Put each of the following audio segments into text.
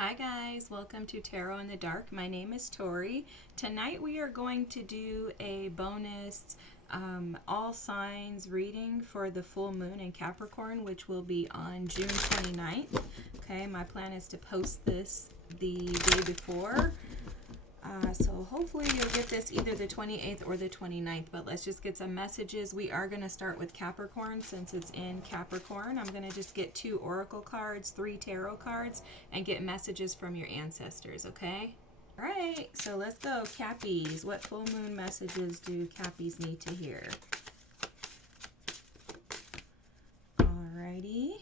Hi guys, welcome to Tarot in the Dark. My name is Tori. Tonight we are going to do a bonus all signs reading for the full moon in Capricorn, which will be on June 29th. Okay, my plan is to post this the day before. So hopefully you'll get this either the 28th or the 29th, but let's just get some messages. We are going to start with Capricorn since it's in Capricorn. I'm going to just get 2 oracle cards, 3 tarot cards, and get messages from your ancestors, okay? All right, so let's go. Cappies, what full moon messages do Cappies need to hear? Alrighty.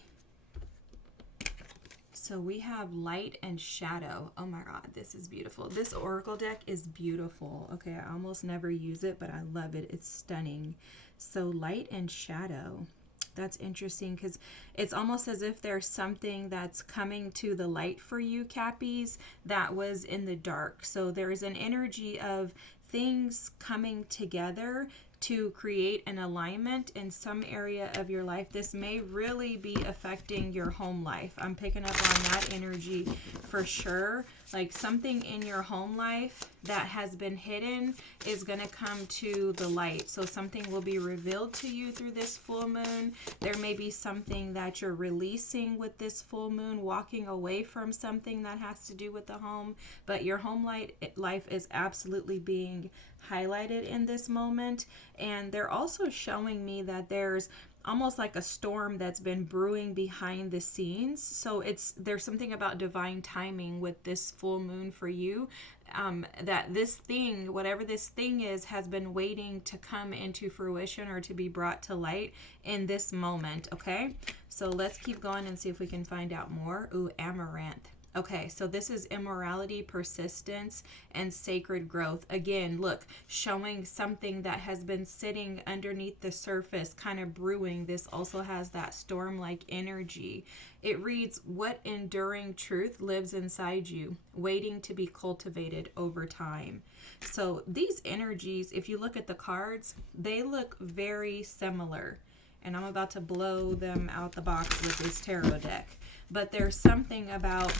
So we have light and shadow. Oh my God, this is beautiful. This oracle deck is beautiful. Okay, I almost never use it, but I love it. It's stunning. So light and shadow. That's interesting because it's almost as if there's something that's coming to the light for you, Cappies, that was in the dark. So there's an energy of things coming together to create an alignment in some area of your life. This may really be affecting your home life. I'm picking up on that energy for sure. Like something in your home life that has been hidden is going to come to the light. So something will be revealed to you through this full moon. There may be something that you're releasing with this full moon, walking away from something that has to do with the home. But your home life is absolutely being highlighted in this moment. And they're also showing me that there's almost like a storm that's been brewing behind the scenes. So there's something about divine timing with this full moon for you, that this thing, whatever this thing is, has been waiting to come into fruition or to be brought to light in this moment. Okay, so let's keep going and see if we can find out more. Ooh, amaranth. Okay, so this is immorality, persistence, and sacred growth. Again, look, showing something that has been sitting underneath the surface, kind of brewing. This also has that storm-like energy. It reads, what enduring truth lives inside you, waiting to be cultivated over time. So these energies, if you look at the cards, they look very similar. And I'm about to blow them out the box with this tarot deck. But there's something about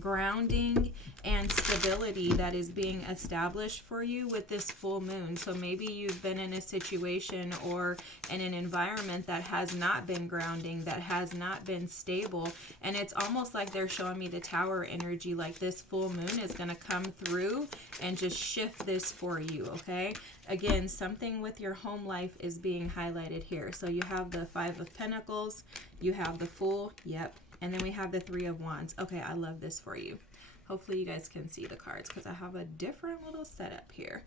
grounding and stability that is being established for you with this full moon. So maybe you've been in a situation or in an environment that has not been grounding, that has not been stable, and it's almost like they're showing me the Tower energy, like this full moon is going to come through and just shift this for you. Okay, again, something with your home life is being highlighted here. So you have the 5 of Pentacles, you have the Fool, yep, and then we have the 3 of Wands. Okay, I love this for you. Hopefully you guys can see the cards because I have a different little setup here.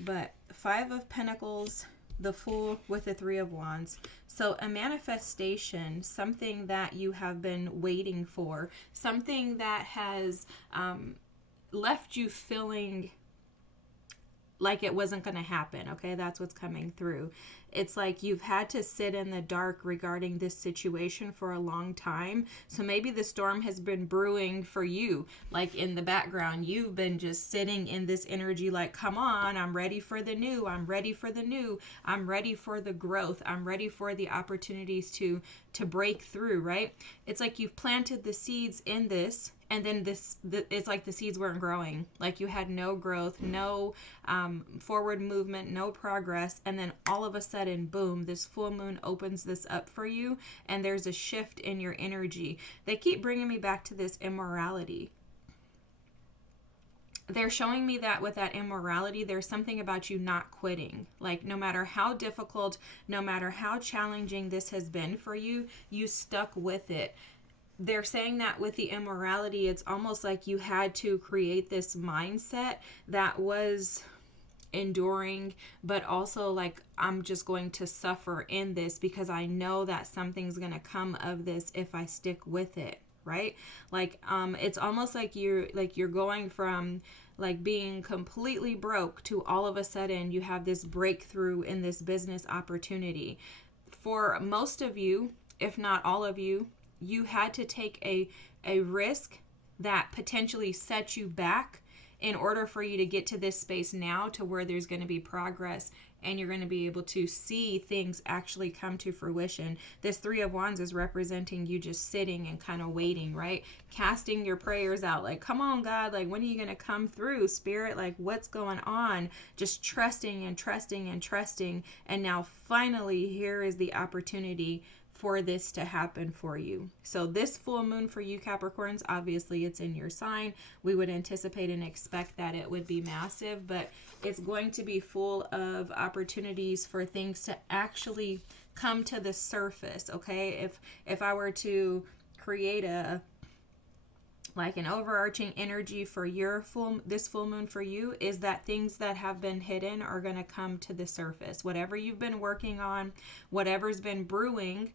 But 5 of Pentacles, the Fool with the 3 of Wands. So a manifestation, something that you have been waiting for, something that has left you feeling like it wasn't going to happen. Okay, that's what's coming through. It's like you've had to sit in the dark regarding this situation for a long time. So maybe the storm has been brewing for you. Like in the background, you've been just sitting in this energy like, come on, I'm ready for the new. I'm ready for the new. I'm ready for the growth. I'm ready for the opportunities to break through, right? It's like you've planted the seeds in this, and then it's like the seeds weren't growing. Like you had no growth, no forward movement, no progress. And then all of a sudden, boom, this full moon opens this up for you. And there's a shift in your energy. They keep bringing me back to this immorality. They're showing me that with that immorality, there's something about you not quitting. Like no matter how difficult, no matter how challenging this has been for you, you stuck with it. They're saying that with the immorality, it's almost like you had to create this mindset that was enduring, but also like, I'm just going to suffer in this because I know that something's going to come of this if I stick with it, right? Like it's almost like you're going from like being completely broke to all of a sudden you have this breakthrough in this business opportunity. For most of you, if not all of you, you had to take a risk that potentially set you back in order for you to get to this space now to where there's going to be progress and you're going to be able to see things actually come to fruition. This Three of Wands is representing you just sitting and kind of waiting, right? Casting your prayers out, like, come on, God, like, when are you going to come through, Spirit? Like, what's going on? Just trusting and trusting and trusting. And now finally, here is the opportunity for this to happen for you. So this full moon for you Capricorns, obviously it's in your sign. We would anticipate and expect that it would be massive, but it's going to be full of opportunities for things to actually come to the surface, okay? If I were to create an overarching energy for this full moon for you, is that things that have been hidden are going to come to the surface. Whatever you've been working on, whatever's been brewing,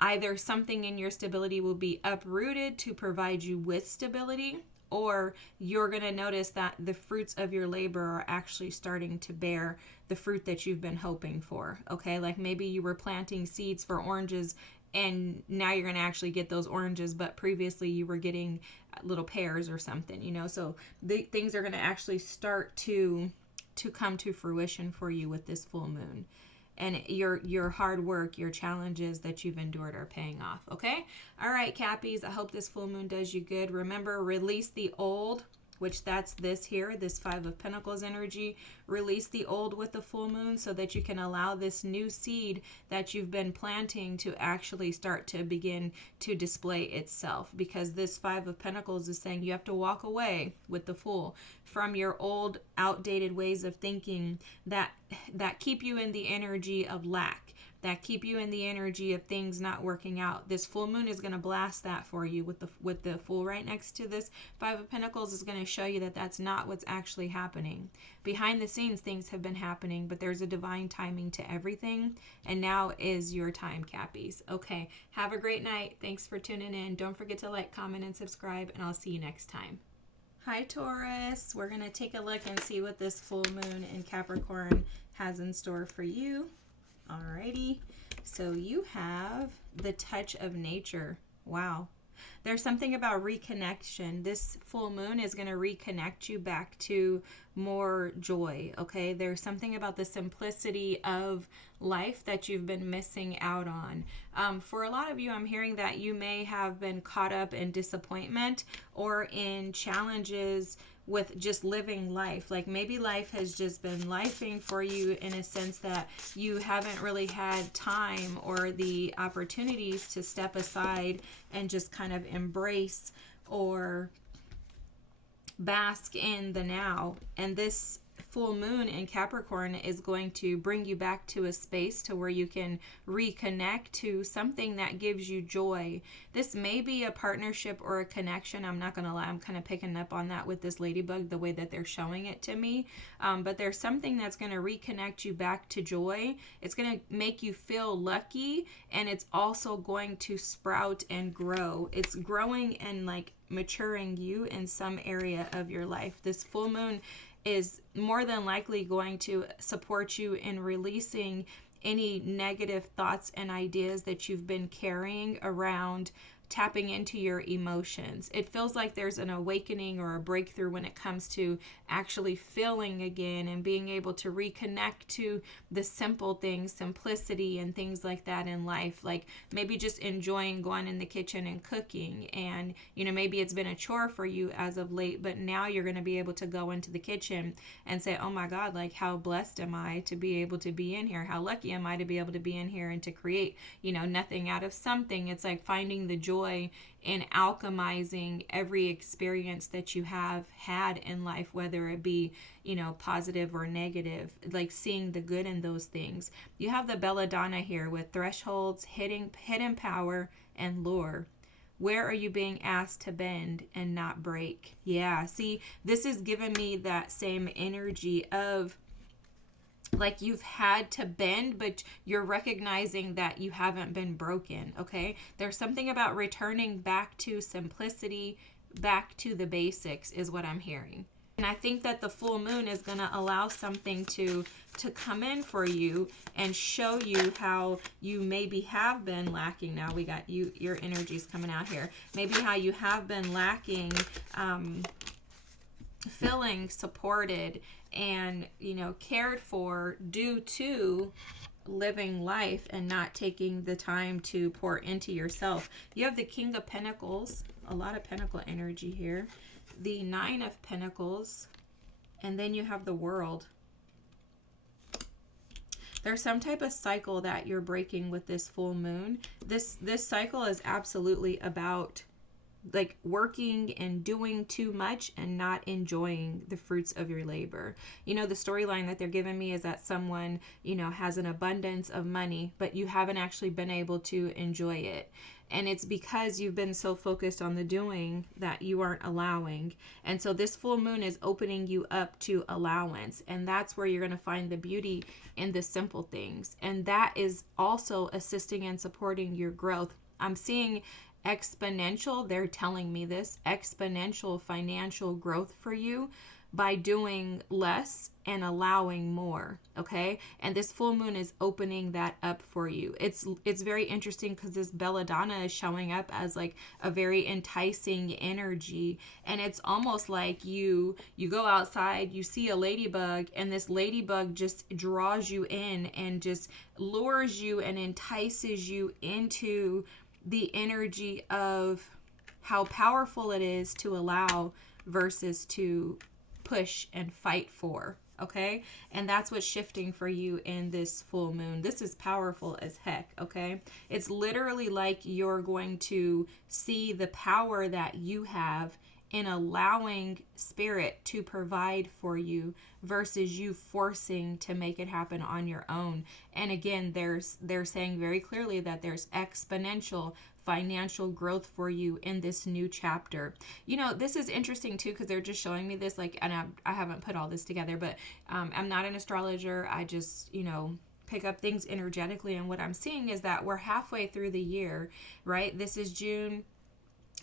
either something in your stability will be uprooted to provide you with stability, or you're going to notice that the fruits of your labor are actually starting to bear the fruit that you've been hoping for, okay? Like maybe you were planting seeds for oranges and now you're going to actually get those oranges, but previously you were getting little pears or something, you know? So things are going to actually start to come to fruition for you with this full moon. And your hard work, your challenges that you've endured are paying off, okay? All right, Cappies, I hope this full moon does you good. Remember, release the old, which that's this here, this Five of Pentacles energy. Release the old with the full moon so that you can allow this new seed that you've been planting to actually start to begin to display itself. Because this Five of Pentacles is saying you have to walk away with the Fool from your old outdated ways of thinking that keep you in the energy of lack, that keep you in the energy of things not working out. This full moon is going to blast that for you with the Fool right next to this Five of Pentacles is going to show you that that's not what's actually happening. Behind the scenes, things have been happening, but there's a divine timing to everything, and now is your time, Cappies. Okay, have a great night. Thanks for tuning in. Don't forget to like, comment, and subscribe, and I'll see you next time. Hi, Taurus. We're going to take a look and see what this full moon in Capricorn has in store for you. Alrighty, so you have the touch of nature. Wow. There's something about reconnection. This full moon is going to reconnect you back to more joy, okay? There's something about the simplicity of life that you've been missing out on. For a lot of you, I'm hearing that you may have been caught up in disappointment or in challenges with just living life. Like maybe life has just been lifing for you in a sense that you haven't really had time or the opportunities to step aside and just kind of embrace or bask in the now. And this full moon in Capricorn is going to bring you back to a space to where you can reconnect to something that gives you joy. This may be a partnership or a connection. I'm not gonna lie, I'm kind of picking up on that with this ladybug, the way that they're showing it to me. But there's something that's going to reconnect you back to joy. It's going to make you feel lucky, and it's also going to sprout and grow. It's growing and like maturing you in some area of your life. This full moon is more than likely going to support you in releasing any negative thoughts and ideas that you've been carrying around, tapping into your emotions. It feels like there's an awakening or a breakthrough when it comes to actually feeling again and being able to reconnect to the simple things, simplicity and things like that in life. Like maybe just enjoying going in the kitchen and cooking, and maybe it's been a chore for you as of late, but now you're going to be able to go into the kitchen and say, oh my God, like how blessed am I to be able to be in here? How lucky am I to be able to be in here and to create, nothing out of something. It's like finding the joy in alchemizing every experience that you have had in life, whether it be, positive or negative, like seeing the good in those things. You have the belladonna here with thresholds, hidden power, and lure. Where are you being asked to bend and not break? Yeah, see, this is giving me that same energy of like you've had to bend, but you're recognizing that you haven't been broken, okay? There's something about returning back to simplicity, back to the basics is what I'm hearing. And I think that the full moon is going to allow something to come in for you and show you how you maybe have been lacking. Now we got your energy's coming out here. Maybe how you have been lacking feeling supported and, you know, cared for due to living life and not taking the time to pour into yourself. You have the King of Pentacles, a lot of Pentacle energy here, the Nine of Pentacles, and then you have the World. There's some type of cycle that you're breaking with this full moon. This cycle is absolutely about like working and doing too much and not enjoying the fruits of your labor. You know, the storyline that they're giving me is that someone, you know, has an abundance of money, but you haven't actually been able to enjoy it. And it's because you've been so focused on the doing that you aren't allowing. And so this full moon is opening you up to allowance. And that's where you're going to find the beauty in the simple things. And that is also assisting and supporting your growth. I'm seeing exponential, they're telling me this, exponential financial growth for you by doing less and allowing more, okay? And this full moon is opening that up for you. It's very interesting because this belladonna is showing up as like a very enticing energy, and it's almost like you go outside, you see a ladybug, and this ladybug just draws you in and just lures you and entices you into the energy of how powerful it is to allow versus to push and fight for, okay? And that's what's shifting for you in this full moon. This is powerful as heck, okay? It's literally like you're going to see the power that you have in allowing spirit to provide for you versus you forcing to make it happen on your own. And again, they're saying very clearly that there's exponential financial growth for you in this new chapter. You know, this is interesting too, because they're just showing me this, like, and I haven't put all this together, but I'm not an astrologer. I just, you know, pick up things energetically. And what I'm seeing is that we're halfway through the year, right? This is June.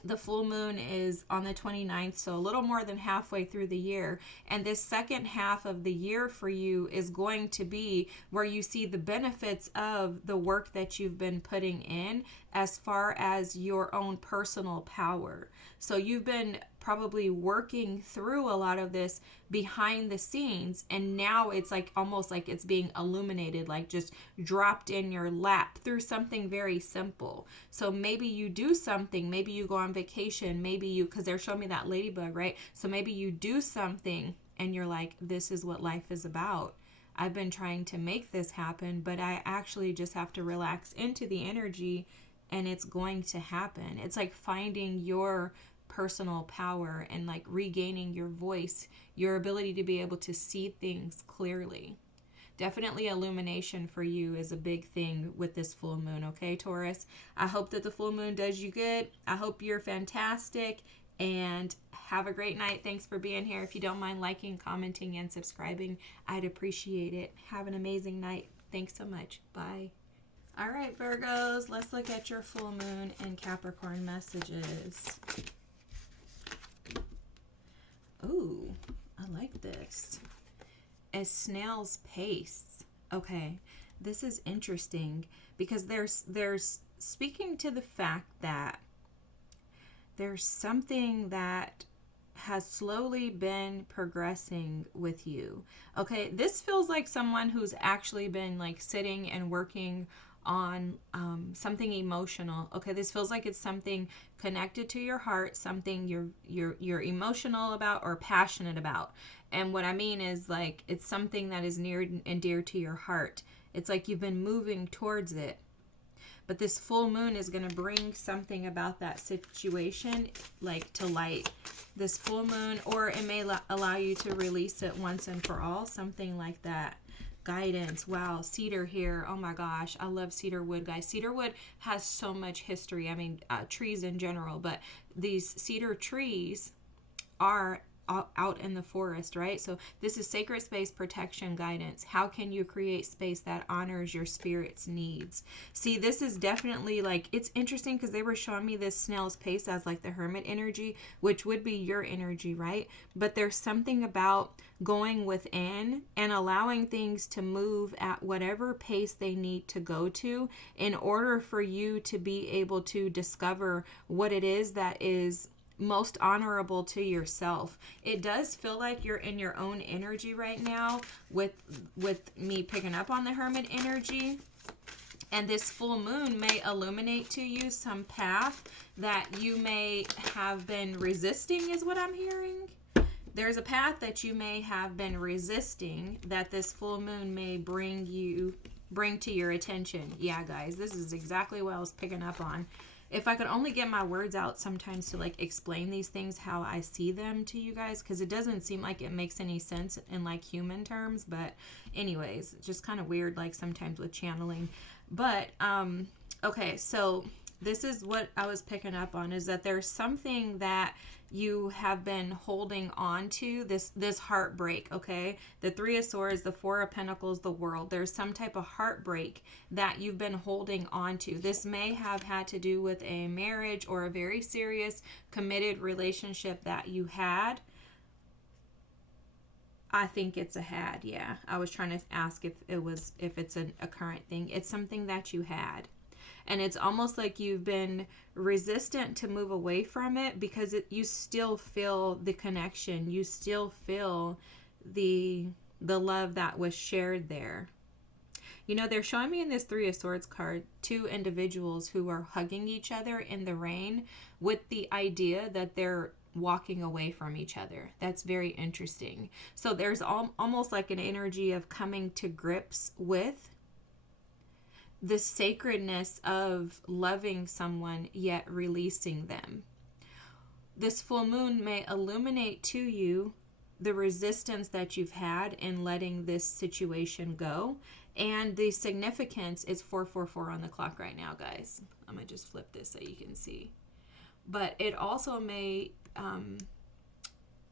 The full moon is on the 29th, so a little more than halfway through the year. And this second half of the year for you is going to be where you see the benefits of the work that you've been putting in as far as your own personal power. So you've been probably working through a lot of this behind the scenes, and now it's like almost like it's being illuminated, like just dropped in your lap through something very simple. So maybe you do something, maybe you go on vacation, maybe you, because they're showing me that ladybug, right? So maybe you do something and you're like, this is what life is about. I've been trying to make this happen, but I actually just have to relax into the energy and it's going to happen. It's like finding your personal power and like regaining your voice, your ability to be able to see things clearly. Definitely illumination for you is a big thing with this full moon, okay, Taurus? I hope that the full moon does you good. I hope you're fantastic and have a great night. Thanks for being here. If you don't mind liking, commenting, and subscribing, I'd appreciate it. Have an amazing night. Thanks so much. Bye. All right, Virgos, let's look at your full moon and Capricorn messages. Ooh, I like this. A snail's pace. Okay, this is interesting because there's speaking to the fact that there's something that has slowly been progressing with you. Okay, this feels like someone who's actually been like sitting and working on something emotional. Okay, this feels like it's something connected to your heart, something you're emotional about or passionate about. And what I mean is like it's something that is near and dear to your heart. It's like you've been moving towards it. But this full moon is going to bring something about that situation like to light. This full moon, or it may allow you to release it once and for all, something like that. Guidance. Wow, cedar here. Oh my gosh, I love cedar wood, guys. Cedar wood has so much history. I mean, trees in general, but these cedar trees are out in the forest, right? So this is sacred space protection guidance. How can you create space that honors your spirit's needs? See, this is definitely like, it's interesting because they were showing me this snail's pace as like the hermit energy, which would be your energy, right? But there's something about going within and allowing things to move at whatever pace they need to go to in order for you to be able to discover what it is that is most honorable to yourself. It does feel like you're in your own energy right now with me picking up on the Hermit energy. And this full moon may illuminate to you some path that you may have been resisting, is what I'm hearing. There's a path that you may have been resisting that this full moon may bring to your attention. Yeah, guys, this is exactly what I was picking up on. If I could only get my words out sometimes to like explain these things how I see them to you guys, because it doesn't seem like it makes any sense in like human terms. But anyways, it's just kind of weird like sometimes with channeling. But okay, so this is what I was picking up on, is that there's something that you have been holding on to, this heartbreak, okay? The Three of Swords, the Four of Pentacles, the World. There's some type of heartbreak that you've been holding on to. This may have had to do with a marriage or a very serious committed relationship that you had. I think it's a had, yeah. I was trying to ask if it's a current thing. It's something that you had. And it's almost like you've been resistant to move away from it because you still feel the connection. You still feel the love that was shared there. You know, they're showing me in this Three of Swords card two individuals who are hugging each other in the rain with the idea that they're walking away from each other. That's very interesting. So there's almost like an energy of coming to grips with the sacredness of loving someone yet releasing them. This full moon may illuminate to you the resistance that you've had in letting this situation go, and the significance is 444 on the clock right now, guys. I'm gonna just flip this so you can see. But it also may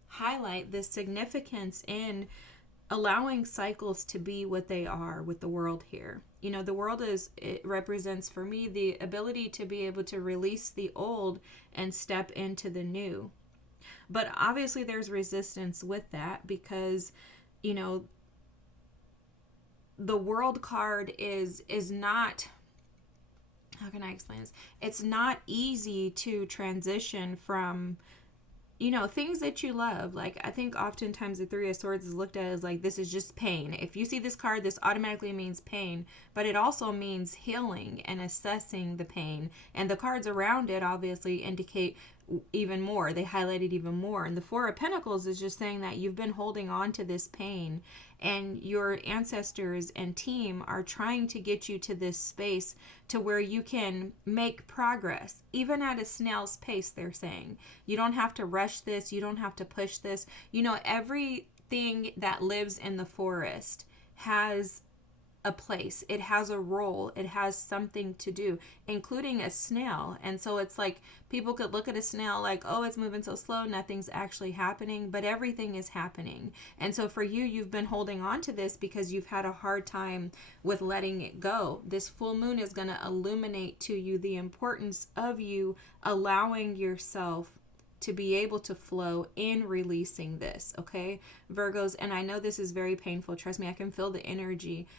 highlight the significance in allowing cycles to be what they are with the world here. You know, the world it represents for me the ability to be able to release the old and step into the new. But obviously there's resistance with that because, you know, the world card is not, how can I explain this? It's not easy to transition from, you know, things that you love. Like, I think oftentimes the Three of Swords is looked at as like, this is just pain. If you see this card, this automatically means pain, but it also means healing and assessing the pain. And the cards around it obviously indicate even more. They highlight it even more. And the Four of Pentacles is just saying that you've been holding on to this pain, and your ancestors and team are trying to get you to this space to where you can make progress, even at a snail's pace, they're saying. You don't have to rush this. You don't have to push this. You know, everything that lives in the forest has a place. It has a role. It has something to do, including a snail. And so it's like people could look at a snail like, oh, it's moving so slow, nothing's actually happening, but everything is happening. And so for you, you've been holding on to this because you've had a hard time with letting it go. This full moon is going to illuminate to you the importance of you allowing yourself to be able to flow in releasing this, okay, Virgos? And I know this is very painful. Trust me, I can feel the energy.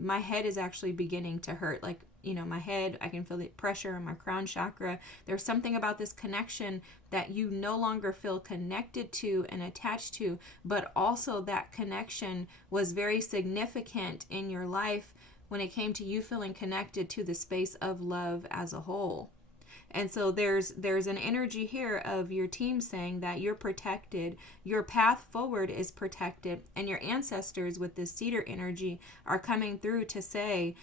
My head is actually beginning to hurt. Like, you know, my head, I can feel the pressure in my crown chakra. There's something about this connection that you no longer feel connected to and attached to, but also that connection was very significant in your life when it came to you feeling connected to the space of love as a whole. And so there's an energy here of your team saying that you're protected, your path forward is protected, and your ancestors with this cedar energy are coming through to say,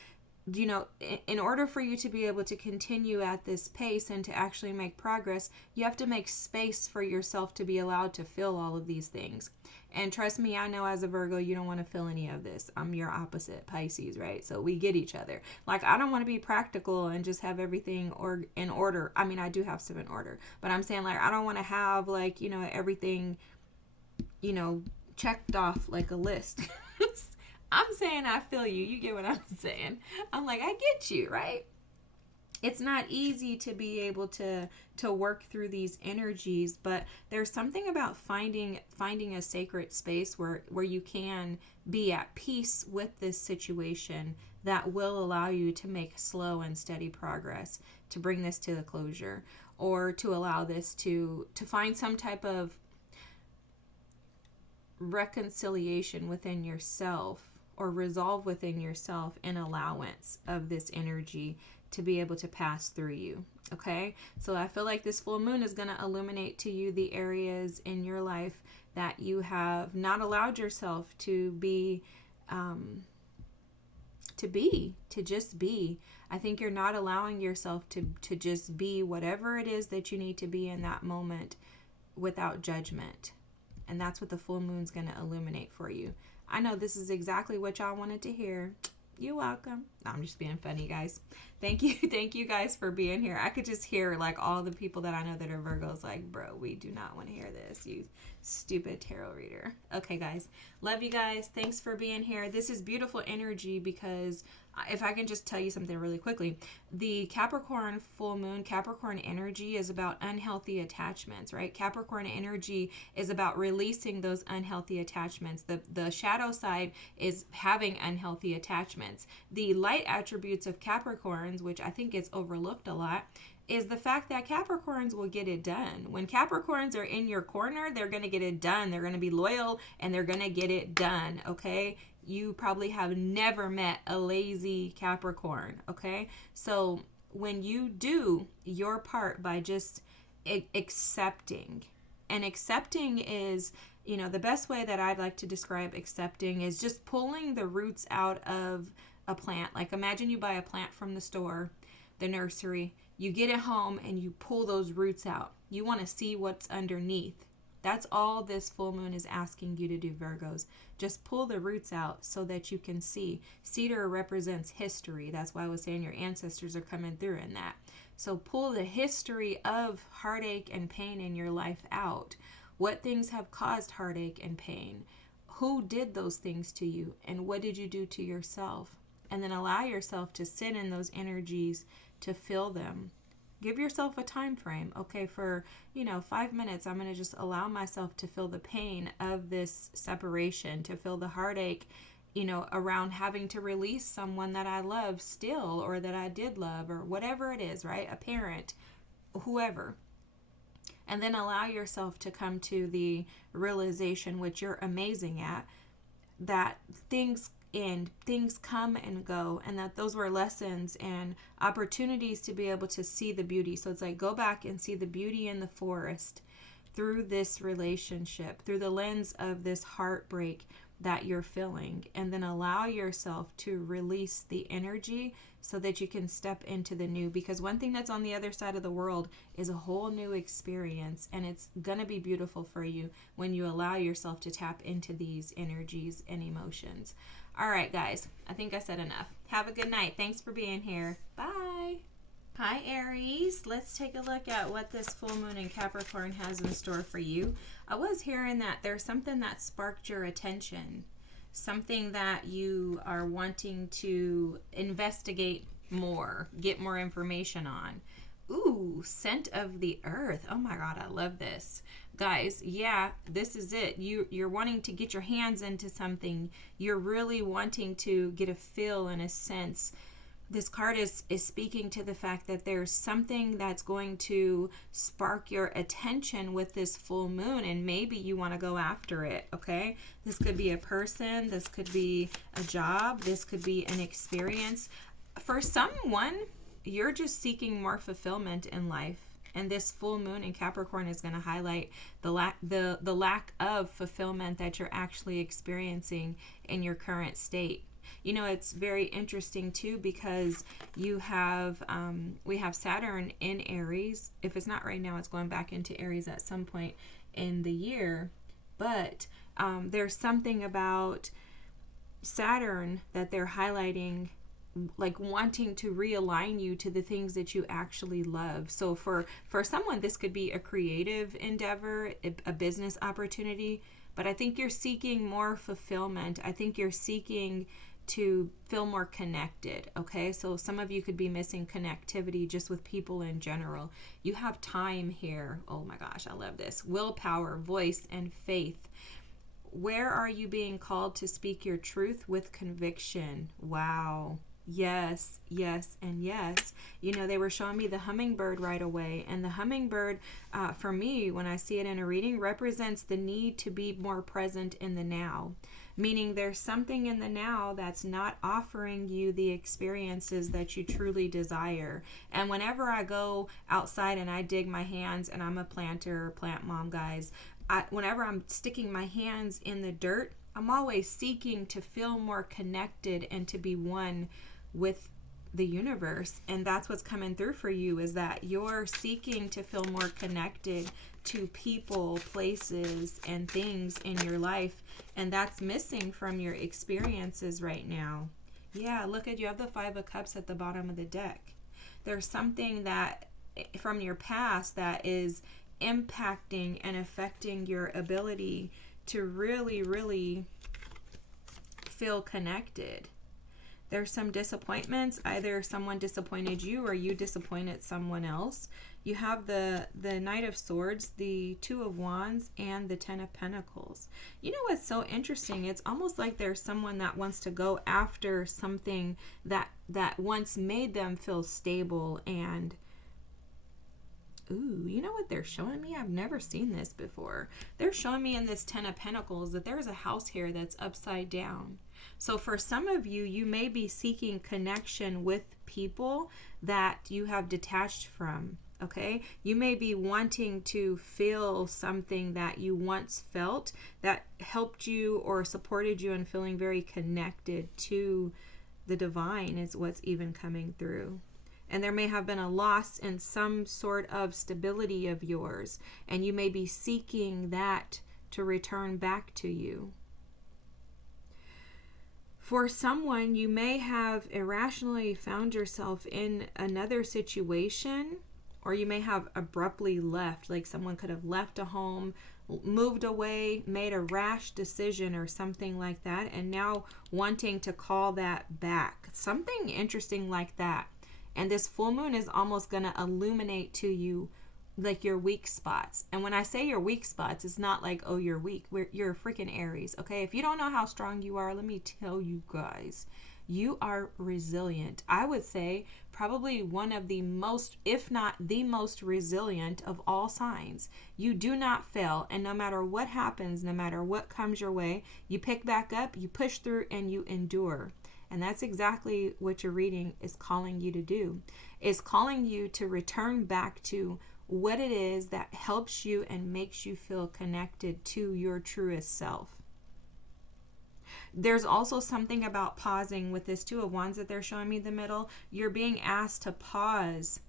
you know, in order for you to be able to continue at this pace and to actually make progress, you have to make space for yourself to be allowed to feel all of these things. And trust me, I know as a Virgo, you don't want to feel any of this. I'm your opposite, Pisces, right? So we get each other. Like, I don't want to be practical and just have everything in order. I mean, I do have stuff in order, but I'm saying, like, I don't want to have, like, you know, everything, you know, checked off like a list. I'm saying I feel you. You get what I'm saying? I'm like, I get you, right? It's not easy to be able to work through these energies, but there's something about finding a sacred space where you can be at peace with this situation that will allow you to make slow and steady progress to bring this to the closure. or to allow this to find some type of reconciliation within yourself, or resolve within yourself an allowance of this energy to be able to pass through you. Okay, so I feel like this full moon is going to illuminate to you the areas in your life that you have not allowed yourself to be, to just be. I think you're not allowing yourself to just be whatever it is that you need to be in that moment without judgment. And that's what the full moon's going to illuminate for you. I know this is exactly what y'all wanted to hear. You're welcome. No, I'm just being funny, guys. Thank you. Thank you guys for being here. I could just hear like all the people that I know that are Virgos like, bro, we do not want to hear this, you stupid tarot reader. Okay, guys. Love you guys. Thanks for being here. This is beautiful energy because if I can just tell you something really quickly, the Capricorn full moon, Capricorn energy is about unhealthy attachments, right? Capricorn energy is about releasing those unhealthy attachments. The shadow side is having unhealthy attachments. The light attributes of Capricorns, which I think gets overlooked a lot, is the fact that Capricorns will get it done. When Capricorns are in your corner, they're going to get it done. They're going to be loyal and they're going to get it done, okay? You probably have never met a lazy Capricorn, okay? So when you do your part by just accepting, and accepting is, you know, the best way that I'd like to describe accepting is just pulling the roots out of a plant. Like imagine you buy a plant from the store, the nursery, you get it home and you pull those roots out. You want to see what's underneath. That's all this full moon is asking you to do, Virgos. Just pull the roots out so that you can see. Cedar represents history. That's why I was saying your ancestors are coming through in that. So pull the history of heartache and pain in your life out. What things have caused heartache and pain? Who did those things to you? And what did you do to yourself? And then allow yourself to sit in those energies to feel them. Give yourself a time frame. Okay, for 5 minutes, I'm going to just allow myself to feel the pain of this separation, to feel the heartache, around having to release someone that I love still, or that I did love, or whatever it is, right? A parent, whoever. And then allow yourself to come to the realization, which you're amazing at, that things end, things come and go, and that those were lessons and opportunities to be able to see the beauty. So it's like, go back and see the beauty in the forest through this relationship, through the lens of this heartbreak that you're feeling, and then allow yourself to release the energy so that you can step into the new. Because one thing that's on the other side of the world is a whole new experience, and it's gonna be beautiful for you when you allow yourself to tap into these energies and emotions. All right, guys, I think I said enough. Have a good night. Thanks for being here. Bye. Hi, Aries. Let's take a look at what this full moon in Capricorn has in store for you. I was hearing that there's something that sparked your attention, something that you are wanting to investigate more, get more information on. Ooh, scent of the earth. Oh my God, I love this. Guys, yeah, this is it. You're wanting to get your hands into something. You're really wanting to get a feel and a sense. This card is speaking to the fact that there's something that's going to spark your attention with this full moon, and maybe you want to go after it, okay? This could be a person, this could be a job, this could be an experience. For someone, you're just seeking more fulfillment in life. And this full moon in Capricorn is going to highlight the lack of fulfillment that you're actually experiencing in your current state. It's very interesting too, because you have we have Saturn in Aries. If it's not right now, it's going back into Aries at some point in the year. But there's something about Saturn that they're highlighting, like wanting to realign you to the things that you actually love. So for someone, this could be a creative endeavor, a business opportunity, but I think you're seeking more fulfillment. I think you're seeking to feel more connected, okay? So some of you could be missing connectivity just with people in general. You have time here. Oh my gosh, I love this. Willpower, voice, and faith. Where are you being called to speak your truth with conviction? Wow. Yes, yes, and yes. You know, they were showing me the hummingbird right away. And the hummingbird, for me, when I see it in a reading, represents the need to be more present in the now. Meaning there's something in the now that's not offering you the experiences that you truly desire. And whenever I go outside and I dig my hands, and I'm a planter, plant mom, guys, whenever I'm sticking my hands in the dirt, I'm always seeking to feel more connected and to be one with the universe. And that's what's coming through for you, is that you're seeking to feel more connected to people, places, and things in your life. And that's missing from your experiences right now. Yeah, look at, you have the Five of Cups at the bottom of the deck. There's something that from your past that is impacting and affecting your ability to really, really feel connected. There's some disappointments. Either someone disappointed you or you disappointed someone else. You have the Knight of Swords, the Two of Wands, and the Ten of Pentacles. You know what's so interesting? It's almost like there's someone that wants to go after something that once made them feel stable. And ooh, you know what they're showing me? I've never seen this before. They're showing me in this Ten of Pentacles that there's a house here that's upside down. So for some of you, you may be seeking connection with people that you have detached from, okay? You may be wanting to feel something that you once felt that helped you or supported you in feeling very connected to the divine, is what's even coming through. And there may have been a loss in some sort of stability of yours, and you may be seeking that to return back to you. For someone, you may have irrationally found yourself in another situation, or you may have abruptly left, like someone could have left a home, moved away, made a rash decision or something like that, and now wanting to call that back. Something interesting like that. And this full moon is almost going to illuminate to you like your weak spots. And when I say your weak spots, it's not like, oh, you're weak. You're a freaking Aries, okay? If you don't know how strong you are, let me tell you guys, you are resilient. I would say probably one of the most, if not the most resilient of all signs. You do not fail. And no matter what happens, no matter what comes your way, you pick back up, you push through, and you endure. And that's exactly what your reading is calling you to do. It's calling you to return back to what it is that helps you and makes you feel connected to your truest self. There's also something about pausing with this Two of Wands that they're showing me in the middle. You're being asked to pause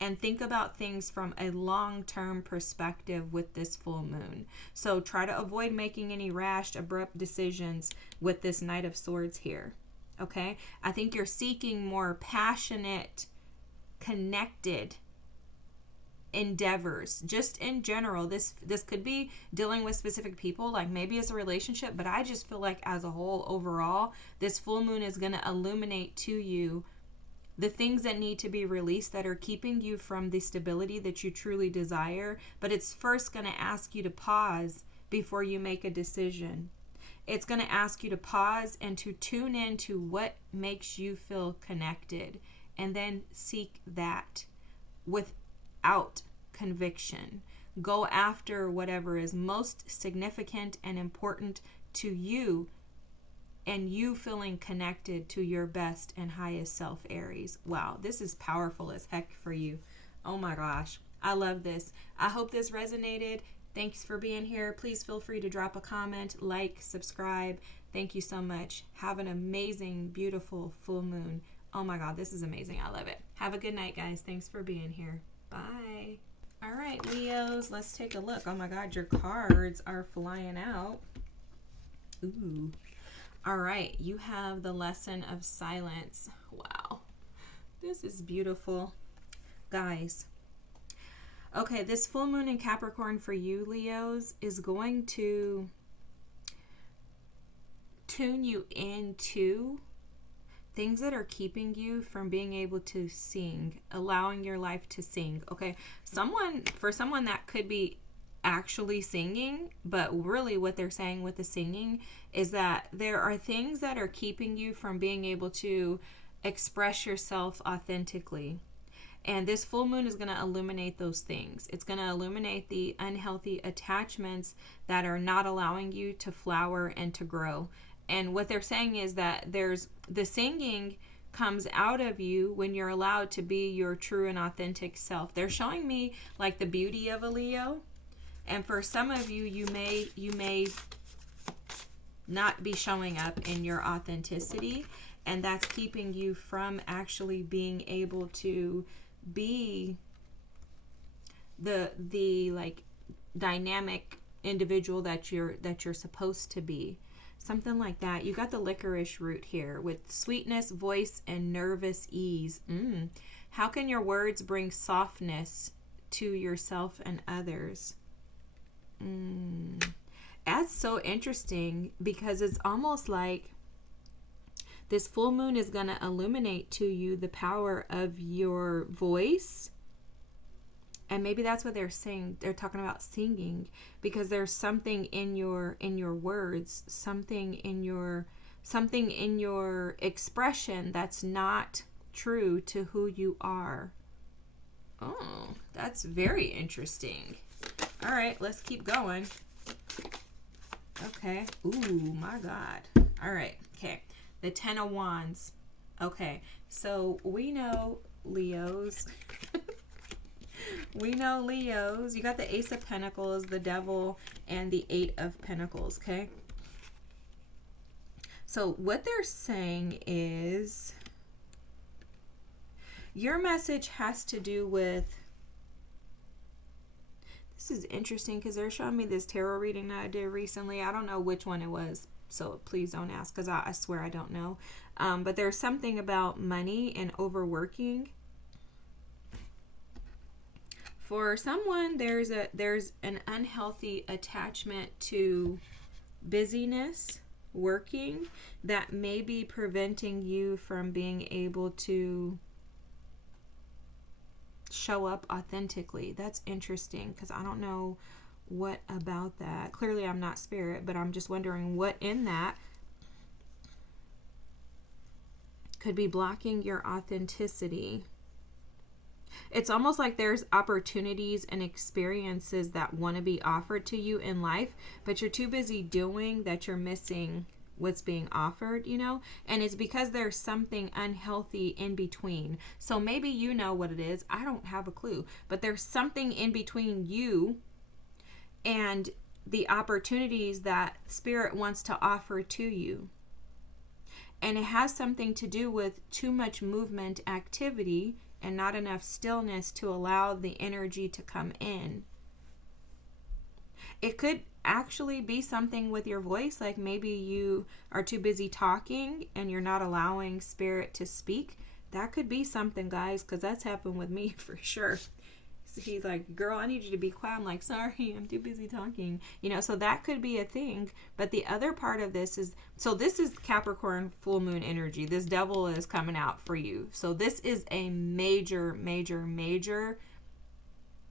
and think about things from a long-term perspective with this full moon. So try to avoid making any rash, abrupt decisions with this Knight of Swords here. Okay? I think you're seeking more passionate, connected endeavors. Just in general, this could be dealing with specific people, like maybe it's a relationship, but I just feel like as a whole, overall, this full moon is going to illuminate to you the things that need to be released that are keeping you from the stability that you truly desire. But it's first going to ask you to pause before you make a decision. It's going to ask you to pause and to tune in to what makes you feel connected, and then seek that without conviction. Go after whatever is most significant and important to you, and you feeling connected to your best and highest self, Aries. Wow, this is powerful as heck for you. Oh my gosh, I love this. I hope this resonated. Thanks for being here. Please feel free to drop a comment, like, subscribe. Thank you so much. Have an amazing, beautiful full moon. Oh my God, this is amazing. I love it. Have a good night, guys. Thanks for being here. Bye. All right, Leos, let's take a look. Oh my God, your cards are flying out. Ooh. All right, you have the Lesson of Silence. Wow, this is beautiful. Guys, okay, this full moon in Capricorn for you, Leos, is going to tune you into things that are keeping you from being able to sing, allowing your life to sing. Okay, for someone that could be actually singing, but really what they're saying with the singing is that there are things that are keeping you from being able to express yourself authentically. And this full moon is going to illuminate those things. It's going to illuminate the unhealthy attachments that are not allowing you to flower and to grow. And what they're saying is that there's the singing comes out of you when you're allowed to be your true and authentic self. They're showing me like the beauty of a Leo. And for some of you, you may not be showing up in your authenticity, and that's keeping you from actually being able to be the like dynamic individual that you're supposed to be. Something like that. You got the licorice root here with sweetness, voice, and nervous ease. How can your words bring softness to yourself and others? That's so interesting, because it's almost like this full moon is going to illuminate to you the power of your voice. And maybe that's what they're saying. They're talking about singing, because there's something in your words, something in your expression that's not true to who you are. Oh, that's very interesting. All right, let's keep going. Okay. Ooh, my God. All right. Okay. The 10 of Wands. Okay. So we know Leos. We know Leos. You got the Ace of Pentacles, the Devil, and the 8 of Pentacles. Okay. So what they're saying is your message has to do with, this is interesting because they're showing me this tarot reading that I did recently. I don't know which one it was, so please don't ask, because I swear I don't know. But there's something about money and overworking. For someone, there's an unhealthy attachment to busyness, working, that may be preventing you from being able to show up authentically. That's interesting, because I don't know what about that. Clearly I'm not spirit, but I'm just wondering what in that could be blocking your authenticity. It's almost like there's opportunities and experiences that want to be offered to you in life, but you're too busy doing that you're missing what's being offered, you know? And it's because there's something unhealthy in between. So maybe you know what it is. I don't have a clue, but there's something in between you and the opportunities that Spirit wants to offer to you. And it has something to do with too much movement activity and not enough stillness to allow the energy to come in. It could actually be something with your voice, like maybe you are too busy talking and you're not allowing Spirit to speak. That could be something, guys, because that's happened with me for sure. He's like, girl, I need you to be quiet. I'm like, sorry, I'm too busy talking. You know, so that could be a thing. But the other part of this is, so this is Capricorn full moon energy. This Devil is coming out for you. So this is a major,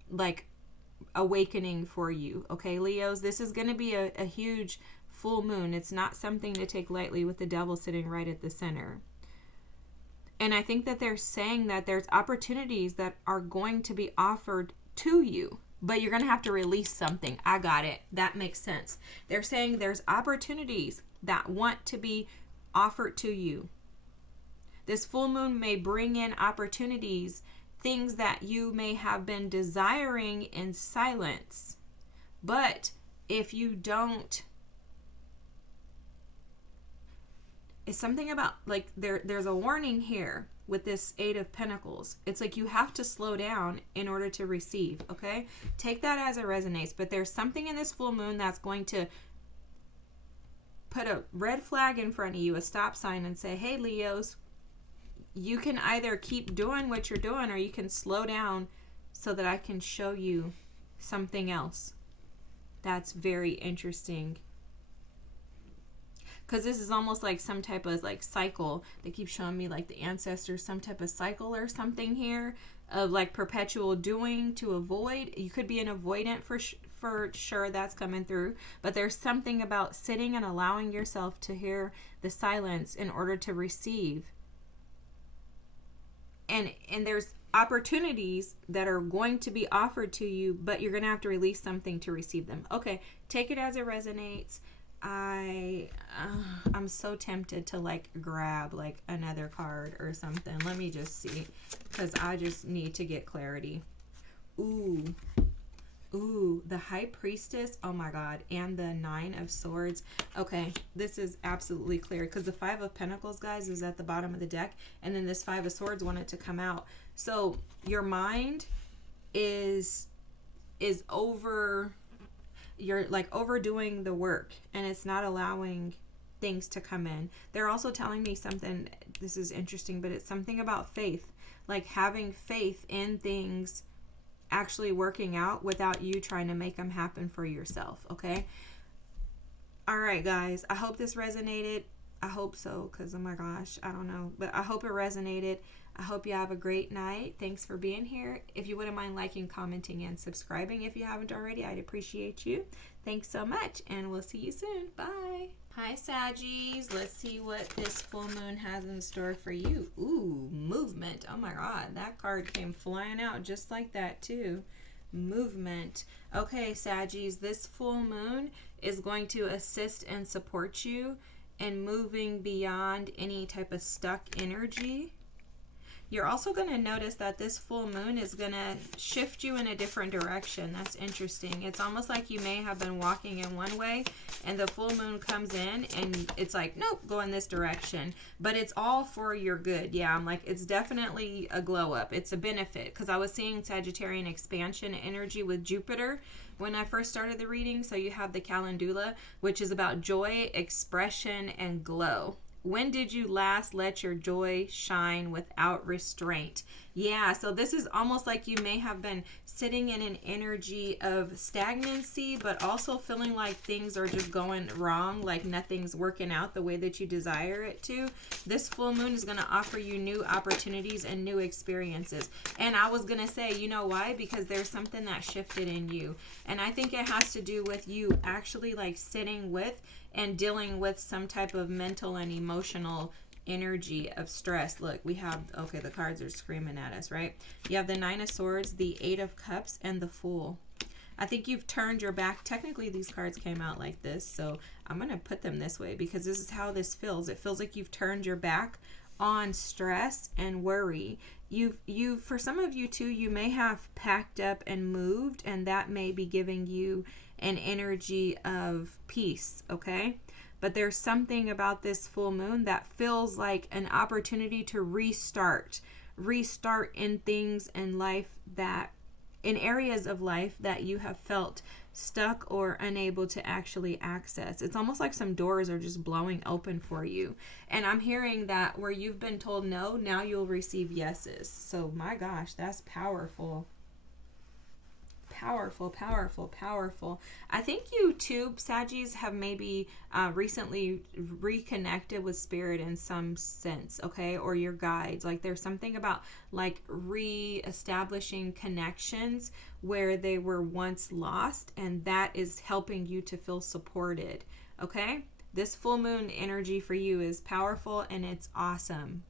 like, awakening for you. Okay, Leos, this is going to be a huge full moon. It's not something to take lightly with the Devil sitting right at the center. And I think that they're saying that there's opportunities that are going to be offered to you, but you're going to have to release something. I got it. That makes sense. They're saying there's opportunities that want to be offered to you. This full moon may bring in opportunities, things that you may have been desiring in silence. But if you don't, it's something about, like, there's a warning here with this 8 of Pentacles. It's like you have to slow down in order to receive, okay? Take that as it resonates. But there's something in this full moon that's going to put a red flag in front of you, a stop sign, and say, hey, Leos, you can either keep doing what you're doing or you can slow down so that I can show you something else. That's very interesting. Because this is almost like some type of like cycle. They keep showing me like the ancestors, some type of cycle or something here of like perpetual doing to avoid. You could be an avoidant for sure. That's coming through. But there's something about sitting and allowing yourself to hear the silence in order to receive. and there's opportunities that are going to be offered to you, but you're going to have to release something to receive them. Okay, take it as it resonates. I'm so tempted to like grab like another card or something. Let me just see, because I just need to get clarity. Ooh, the High Priestess. Oh my God. And the Nine of Swords. Okay, this is absolutely clear, because the Five of Pentacles, guys, is at the bottom of the deck, and then this Five of Swords wanted to come out. So your mind is over, you're like overdoing the work, and it's not allowing things to come in. They're also telling me something, this is interesting, but it's something about faith, like having faith in things actually working out without you trying to make them happen for yourself. Okay, all right, guys, I hope this resonated. I hope so, because oh my gosh, I don't know, but I hope it resonated. I hope you have a great night. Thanks for being here. If you wouldn't mind liking, commenting, and subscribing if you haven't already, I'd appreciate you. Thanks so much, and we'll see you soon. Bye. Hi, Saggies. Let's see what this full moon has in store for you. Ooh, movement. Oh my God, that card came flying out just like that too. Movement. Okay, Saggies, this full moon is going to assist and support you in moving beyond any type of stuck energy. You're also going to notice that this full moon is going to shift you in a different direction. That's interesting. It's almost like you may have been walking in one way, and the full moon comes in and it's like, nope, go in this direction. But it's all for your good. Yeah, I'm like, it's definitely a glow up. It's a benefit, because I was seeing Sagittarian expansion energy with Jupiter when I first started the reading. So you have the calendula, which is about joy, expression, and glow. When did you last let your joy shine without restraint? Yeah, so this is almost like you may have been sitting in an energy of stagnancy, but also feeling like things are just going wrong, like nothing's working out the way that you desire it to. This full moon is going to offer you new opportunities and new experiences. And I was going to say, you know why? Because there's something that shifted in you. And I think it has to do with you actually like sitting with and dealing with some type of mental and emotional energy of stress. Look, we have, okay, the cards are screaming at us, right? You have the Nine of Swords, the Eight of Cups, and the Fool. I think you've turned your back. Technically, these cards came out like this, so I'm going to put them this way because this is how this feels. It feels like you've turned your back on stress and worry. You've for some of you too, you may have packed up and moved, and that may be giving you an energy of peace, okay? But there's something about this full moon that feels like an opportunity to restart in things in life, that in areas of life that you have felt stuck or unable to actually access. It's almost like some doors are just blowing open for you. And I'm hearing that where you've been told no, now you'll receive yeses. So my gosh, that's powerful. Powerful, powerful, powerful. I think you too, Saggies, have maybe recently reconnected with spirit in some sense, okay? Or your guides. Like there's something about like re-establishing connections where they were once lost, and that is helping you to feel supported, okay? This full moon energy for you is powerful and it's awesome.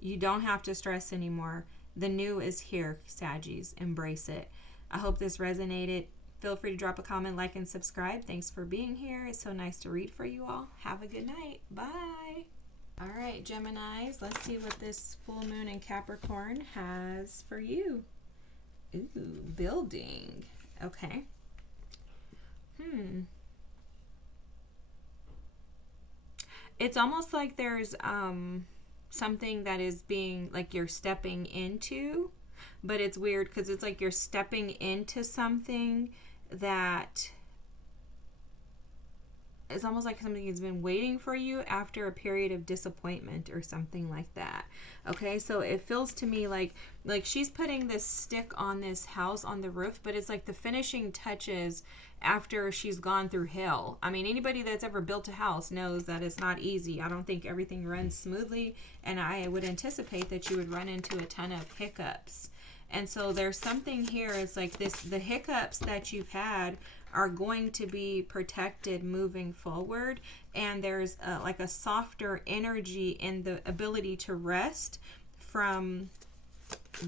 You don't have to stress anymore. The new is here, Saggies. Embrace it. I hope this resonated. Feel free to drop a comment, like, and subscribe. Thanks for being here. It's so nice to read for you all. Have a good night. Bye. All right, Geminis, let's see what this full moon in Capricorn has for you. Ooh, building. Okay. It's almost like there's something that is being, like you're stepping into. But it's weird because it's like you're stepping into something that it's almost like something has been waiting for you after a period of disappointment or something like that. Okay, so it feels to me like she's putting this stick on this house on the roof, but it's like the finishing touches after she's gone through hell. I mean, anybody that's ever built a house knows that it's not easy. I don't think everything runs smoothly, and I would anticipate that you would run into a ton of hiccups. And so there's something here, it's like this, the hiccups that you've had are going to be protected moving forward. And there's like a softer energy in the ability to rest from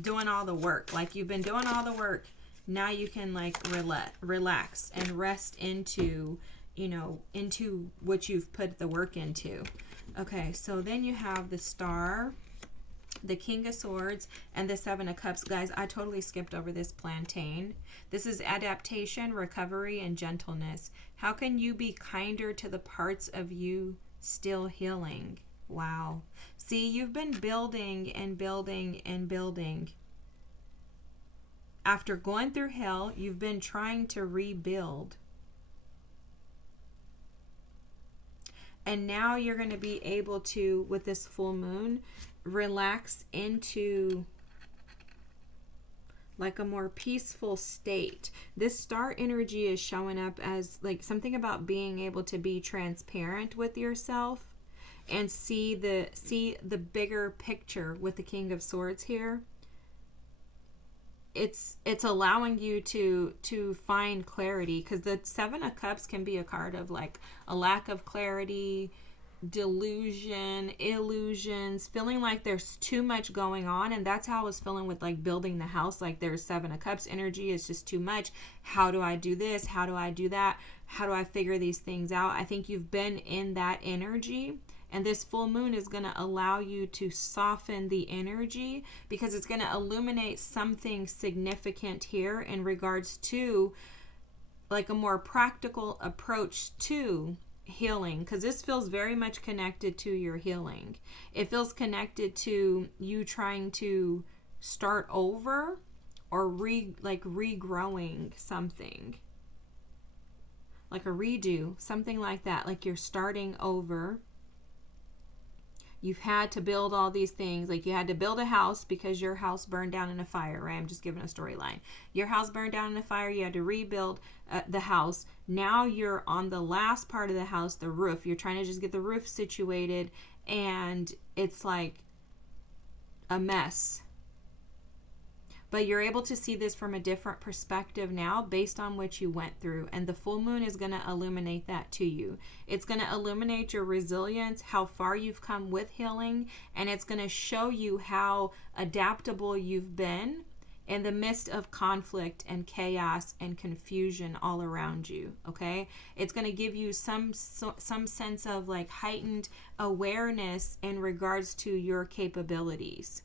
doing all the work. Like you've been doing all the work. Now you can like relax and rest into, you know, into what you've put the work into. Okay, so then you have the Star, the King of Swords, and the Seven of Cups. Guys, I totally skipped over this plantain. This is adaptation, recovery, and gentleness. How can you be kinder to the parts of you still healing? Wow. See, you've been building and building and building. After going through hell, you've been trying to rebuild. And now you're going to be able to, with this full moon, relax into like a more peaceful state. This star energy is showing up as like something about being able to be transparent with yourself and see the bigger picture with the King of Swords here. It's allowing you to find clarity, because the Seven of Cups can be a card of like a lack of clarity, delusion, illusions, feeling like there's too much going on. And that's how I was feeling with like building the house. Like there's Seven of Cups energy. It's just too much. How do I do this? How do I do that? How do I figure these things out? I think you've been in that energy. And this full moon is going to allow you to soften the energy, because it's going to illuminate something significant here in regards to like a more practical approach to healing, because this feels very much connected to your healing. It feels connected to you trying to start over or regrowing something, like a redo, something like that, like you're starting over. You've had to build all these things. Like you had to build a house because your house burned down in a fire, right? I'm just giving a storyline. Your house burned down in a fire. You had to rebuild the house. Now you're on the last part of the house, the roof. You're trying to just get the roof situated, and it's like a mess. But you're able to see this from a different perspective now based on what you went through. And the full moon is going to illuminate that to you. It's going to illuminate your resilience, how far you've come with healing. And it's going to show you how adaptable you've been in the midst of conflict and chaos and confusion all around you. Okay? It's going to give you some sense of like heightened awareness in regards to your capabilities.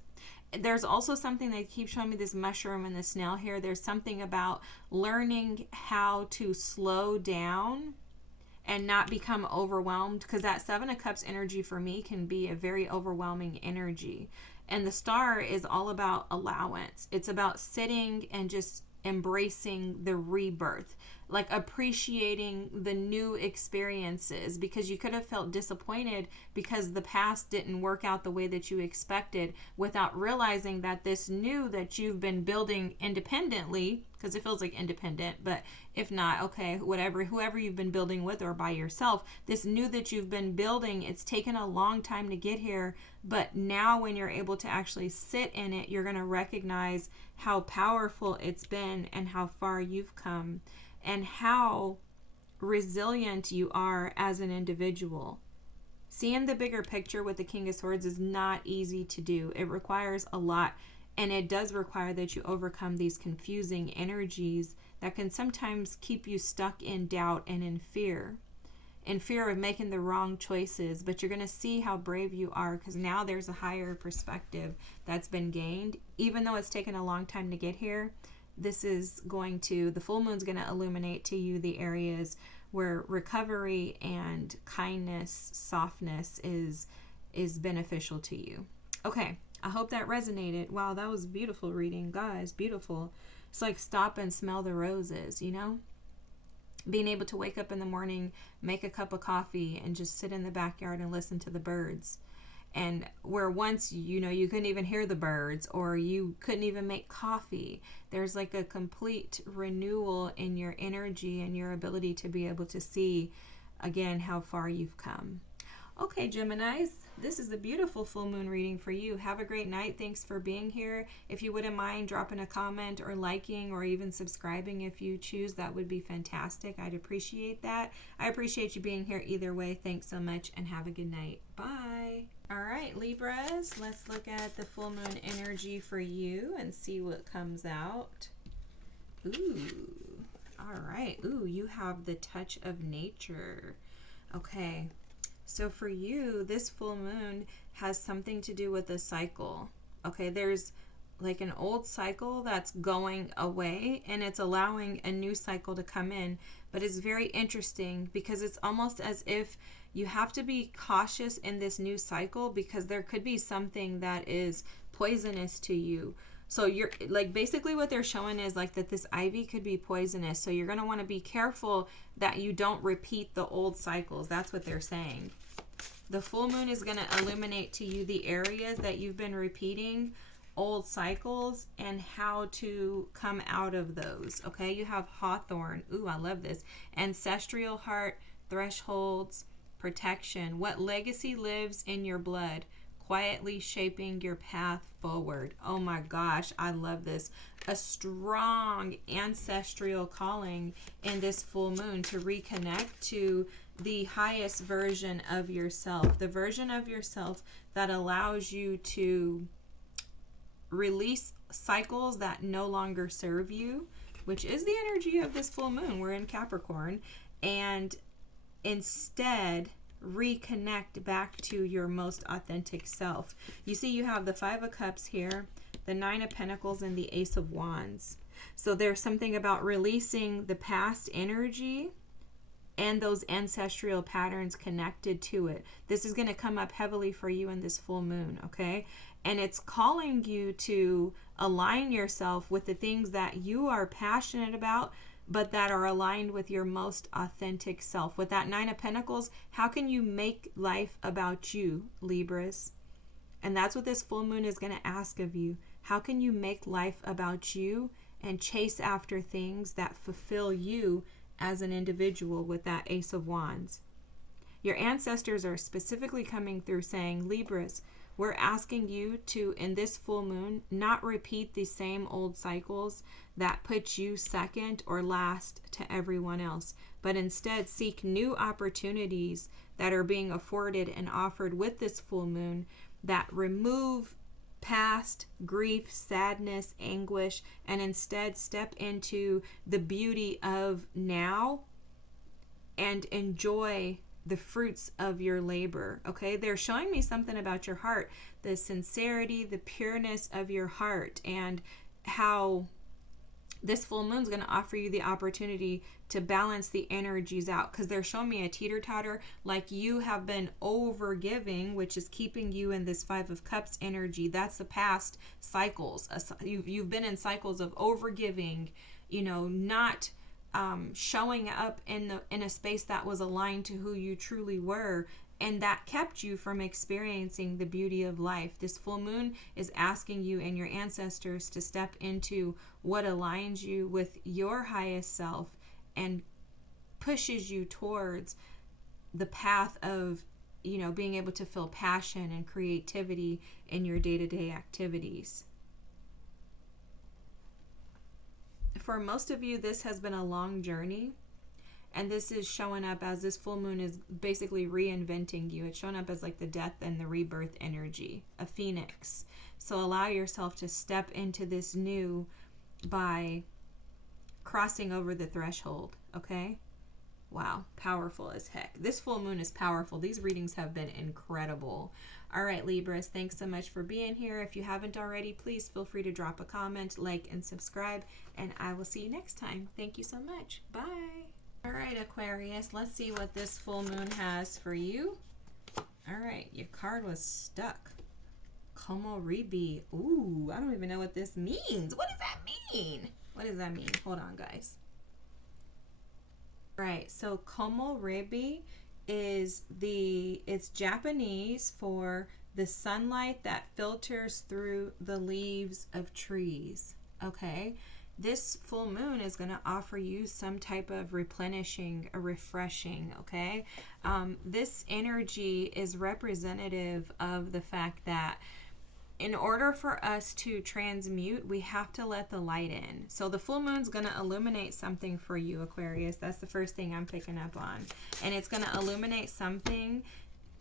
There's also something that keeps showing me, this mushroom and the snail here. There's something about learning how to slow down and not become overwhelmed, because that Seven of Cups energy for me can be a very overwhelming energy. And the Star is all about allowance. It's about sitting and just embracing the rebirth, like appreciating the new experiences, because you could have felt disappointed because the past didn't work out the way that you expected, without realizing that this new that you've been building independently, because it feels like independent, but if not, okay, whoever you've been building with or by yourself, this new that you've been building, it's taken a long time to get here, but now when you're able to actually sit in it, you're going to recognize how powerful it's been and how far you've come and how resilient you are as an individual. Seeing the bigger picture with the King of Swords is not easy to do. It requires a lot, and it does require that you overcome these confusing energies that can sometimes keep you stuck in doubt and in fear of making the wrong choices. But you're going to see how brave you are, because now there's a higher perspective that's been gained. Even though it's taken a long time to get here, the full moon's going to illuminate to you the areas where recovery and kindness, softness is beneficial to you. Okay, I hope that resonated. Wow, that was beautiful reading, guys. Beautiful. It's like stop and smell the roses, you know? Being able to wake up in the morning, make a cup of coffee, and just sit in the backyard and listen to the birds. And where once, you couldn't even hear the birds, or you couldn't even make coffee, there's like a complete renewal in your energy and your ability to be able to see again how far you've come. Okay, Geminis, this is a beautiful full moon reading for you. Have a great night. Thanks for being here. If you wouldn't mind dropping a comment or liking or even subscribing if you choose, that would be fantastic. I'd appreciate that. I appreciate you being here either way. Thanks so much and have a good night. Bye. All right, Libras, let's look at the full moon energy for you and see what comes out. Ooh, all right. Ooh, you have the touch of nature. Okay, so for you, this full moon has something to do with a cycle. Okay, there's like an old cycle that's going away and it's allowing a new cycle to come in. But it's very interesting because it's almost as if you have to be cautious in this new cycle because there could be something that is poisonous to you. So you're like, basically what they're showing is like that this ivy could be poisonous. So you're going to want to be careful that you don't repeat the old cycles. That's what they're saying. The full moon is going to illuminate to you the areas that you've been repeating old cycles and how to come out of those. Okay, you have Hawthorn. Ooh, I love this. Ancestral heart, thresholds, protection. What legacy lives in your blood, quietly shaping your path forward. Oh my gosh, I love this. A strong ancestral calling in this full moon to reconnect to the highest version of yourself, the version of yourself that allows you to release cycles that no longer serve you, which is the energy of this full moon. We're in Capricorn, and instead reconnect back to your most authentic self. You see, you have the Five of Cups here, the Nine of Pentacles, and the Ace of Wands. So there's something about releasing the past energy and those ancestral patterns connected to it. This is going to come up heavily for you in this full moon, okay? And it's calling you to align yourself with the things that you are passionate about, but that are aligned with your most authentic self. With that Nine of Pentacles, how can you make life about you, Libras? And that's what this full moon is going to ask of you. How can you make life about you and chase after things that fulfill you as an individual with that Ace of Wands? Your ancestors are specifically coming through saying, Libras, we're asking you to, in this full moon, not repeat the same old cycles that put you second or last to everyone else, but instead seek new opportunities that are being afforded and offered with this full moon that remove past grief, sadness, anguish, and instead step into the beauty of now and enjoy the fruits of your labor. Okay, they're showing me something about your heart, the sincerity, the pureness of your heart, and how this full moon is going to offer you the opportunity to balance the energies out, because they're showing me a teeter-totter, like you have been over giving, which is keeping you in this Five of Cups energy. That's the past cycles. You've been in cycles of over giving, not showing up in a space that was aligned to who you truly were, and that kept you from experiencing the beauty of life. This full moon is asking you and your ancestors to step into what aligns you with your highest self and pushes you towards the path of being able to feel passion and creativity in your day-to-day activities. For most of you, this has been a long journey, and this is showing up as this full moon is basically reinventing you. It's showing up as like the death and the rebirth energy, a phoenix. So allow yourself to step into this new by crossing over the threshold, okay? Wow, powerful as heck. This full moon is powerful. These readings have been incredible. All right, Libras, thanks so much for being here. If you haven't already, please feel free to drop a comment, like, and subscribe, and I will see you next time. Thank you so much. Bye. All right, Aquarius, let's see what this full moon has for you. All right, your card was stuck. Como Ribi. Ooh, I don't even know what this means. What does that mean? What does that mean? Hold on, guys. Right, so Como Ribi is it's Japanese for the sunlight that filters through the leaves of trees. Okay, this full moon is going to offer you some type of replenishing, a refreshing. Okay, this energy is representative of the fact that in order for us to transmute, we have to let the light in. So the full moon's going to illuminate something for you, Aquarius. That's the first thing I'm picking up on. And it's going to illuminate something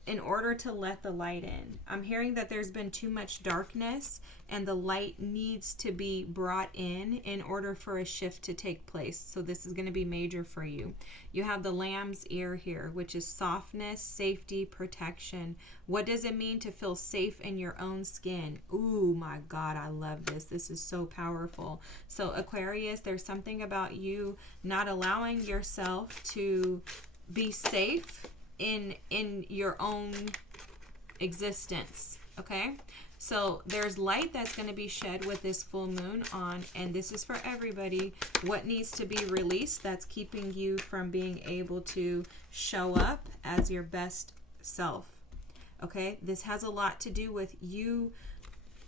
in order to let the light in. I'm hearing that there's been too much darkness and the light needs to be brought in order for a shift to take place. So this is going to be major for you. You have the lamb's ear here, which is softness, safety, protection. What does it mean to feel safe in your own skin? Ooh, my God, I love this. This is so powerful. So Aquarius, there's something about you not allowing yourself to be safe in your own existence. Okay, so there's light that's going to be shed with this full moon on, and this is for everybody. What needs to be released that's keeping you from being able to show up as your best self? Okay, this has a lot to do with you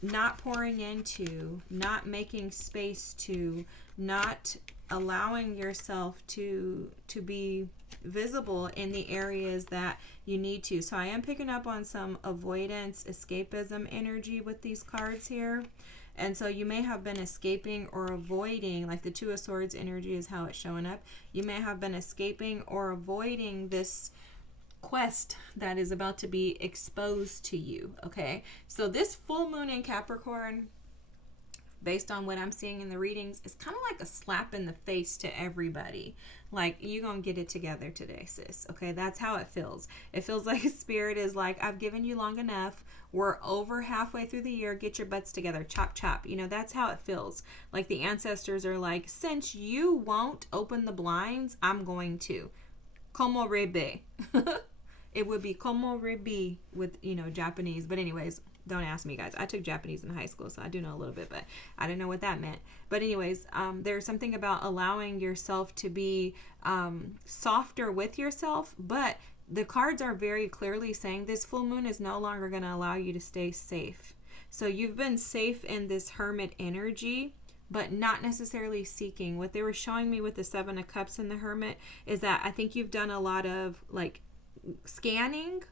not pouring into, not making space to, not allowing yourself to be visible in the areas that you need to. So I am picking up on some avoidance, escapism energy with these cards here. And so you may have been escaping or avoiding, like the Two of Swords energy is how it's showing up. You may have been escaping or avoiding this quest that is about to be exposed to you. Okay, so this full moon in Capricorn, based on what I'm seeing in the readings, is kind of like a slap in the face to everybody. Like, you're gonna get it together today, sis. Okay, that's how it feels. It feels like Spirit is like, I've given you long enough. We're over halfway through the year. Get your butts together. Chop, chop. You know, that's how it feels. Like the ancestors are like, since you won't open the blinds, I'm going to. Como rebe. It would be como rebe with, you know, Japanese. But anyways, don't ask me, guys. I took Japanese in high school, so I do know a little bit, but I didn't know what that meant. But anyways, there's something about allowing yourself to be softer with yourself, but the cards are very clearly saying this full moon is no longer going to allow you to stay safe. So you've been safe in this hermit energy, but not necessarily seeking. What they were showing me with the Seven of Cups and the Hermit is that I think you've done a lot of like scanning,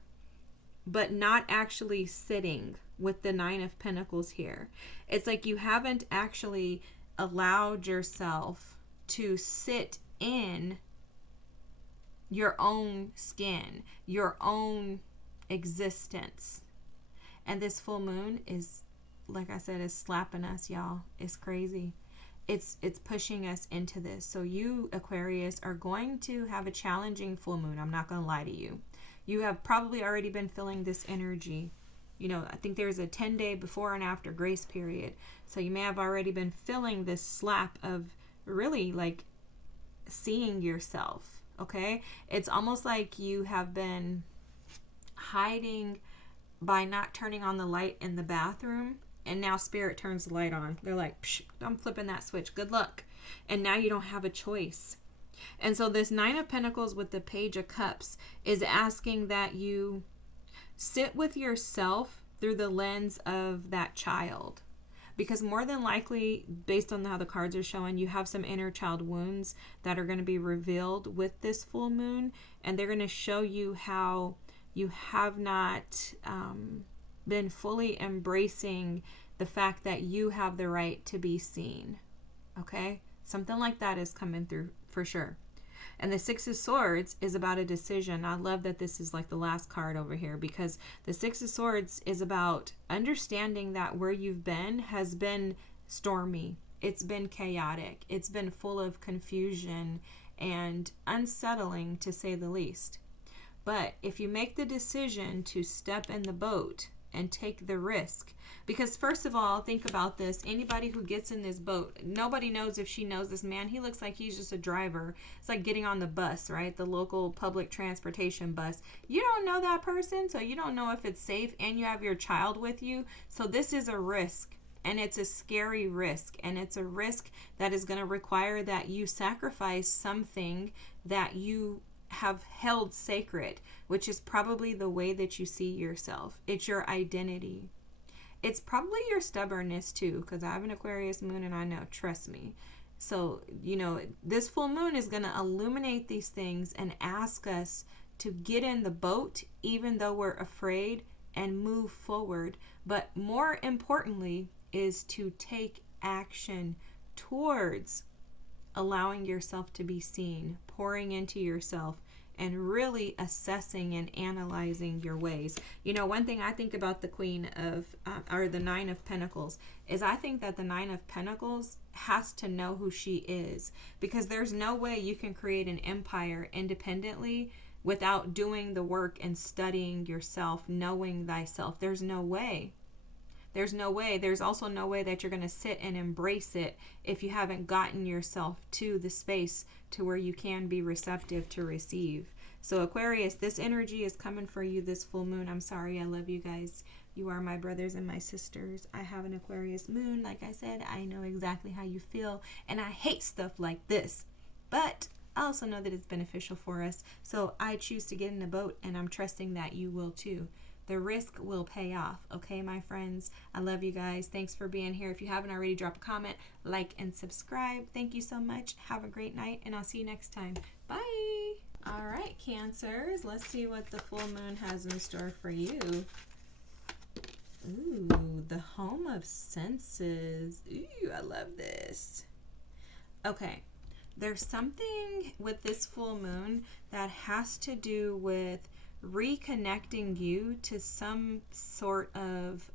but not actually sitting with the Nine of Pentacles here. It's like you haven't actually allowed yourself to sit in your own skin, your own existence. And this full moon is, like I said, is slapping us, y'all. It's crazy. It's pushing us into this. So you, Aquarius, are going to have a challenging full moon. I'm not going to lie to you. You have probably already been feeling this energy. You know, I think there's a 10-day before and after grace period. So you may have already been feeling this slap of really like seeing yourself. Okay? It's almost like you have been hiding by not turning on the light in the bathroom. And now Spirit turns the light on. They're like, psh, I'm flipping that switch. Good luck. And now you don't have a choice. And so this Nine of Pentacles with the Page of Cups is asking that you sit with yourself through the lens of that child. Because more than likely, based on how the cards are showing, you have some inner child wounds that are going to be revealed with this full moon. And they're going to show you how you have not been fully embracing the fact that you have the right to be seen. Okay? Something like that is coming through for sure. And the Six of Swords is about a decision. I love that this is like the last card over here, because the Six of Swords is about understanding that where you've been has been stormy. It's been chaotic. It's been full of confusion and unsettling, to say the least. But if you make the decision to step in the boat and take the risk, because first of all, think about this. Anybody who gets in this boat, nobody knows if she knows this man. He looks like he's just a driver. It's like getting on the bus, right? The local public transportation bus. You don't know that person, so you don't know if it's safe, and you have your child with you. So this is a risk, and it's a scary risk, and it's a risk that is going to require that you sacrifice something that you have held sacred, which is probably the way that you see yourself. It's your identity. It's probably your stubbornness too, because I have an Aquarius moon and I know, trust me. So, you know, this full moon is going to illuminate these things and ask us to get in the boat, even though we're afraid, and move forward. But more importantly is to take action towards allowing yourself to be seen, pouring into yourself and really assessing and analyzing your ways. You know, one thing I think about the Queen of, or the Nine of Pentacles, is I think that the Nine of Pentacles has to know who she is, because there's no way you can create an empire independently without doing the work and studying yourself, knowing thyself. There's no way. There's no way. There's also no way that you're going to sit and embrace it if you haven't gotten yourself to the space to where you can be receptive to receive. So Aquarius, this energy is coming for you this full moon. I'm sorry. I love you guys. You are my brothers and my sisters. I have an Aquarius moon. Like I said, I know exactly how you feel, and I hate stuff like this. But I also know that it's beneficial for us. So I choose to get in a boat, and I'm trusting that you will too. The risk will pay off. Okay, my friends? I love you guys. Thanks for being here. If you haven't already, drop a comment, like, and subscribe. Thank you so much. Have a great night, and I'll see you next time. Bye. All right, Cancers. Let's see what the full moon has in store for you. Ooh, the Home of Senses. Ooh, I love this. Okay. There's something with this full moon that has to do with reconnecting you to some sort of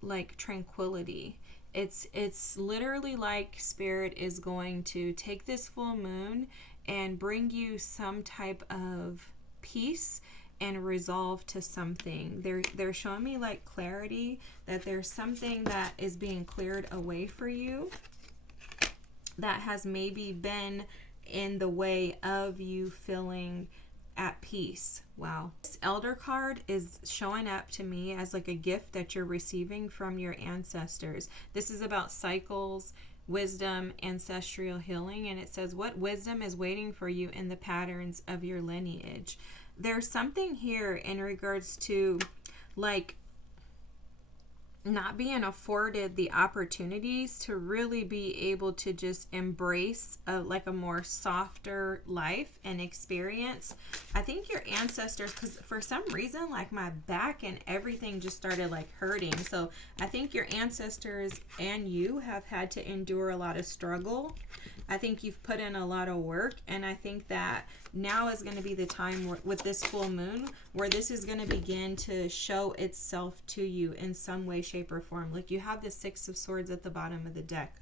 like tranquility. It's literally like Spirit is going to take this full moon and bring you some type of peace and resolve to something. They're showing me like clarity, that there's something that is being cleared away for you that has maybe been in the way of you feeling at peace. Wow. This Elder card is showing up to me as like a gift that you're receiving from your ancestors. This is about cycles, wisdom, ancestral healing, and it says, what wisdom is waiting for you in the patterns of your lineage? There's something here in regards to like not being afforded the opportunities to really be able to just embrace like a more softer life and experience. I think your ancestors, because for some reason like my back and everything just started like hurting, so I think your ancestors and you have had to endure a lot of struggle. I think you've put in a lot of work, and I think that now is going to be the time with this full moon where this is going to begin to show itself to you in some way, shape, or form. Like you have the Six of Swords at the bottom of the deck.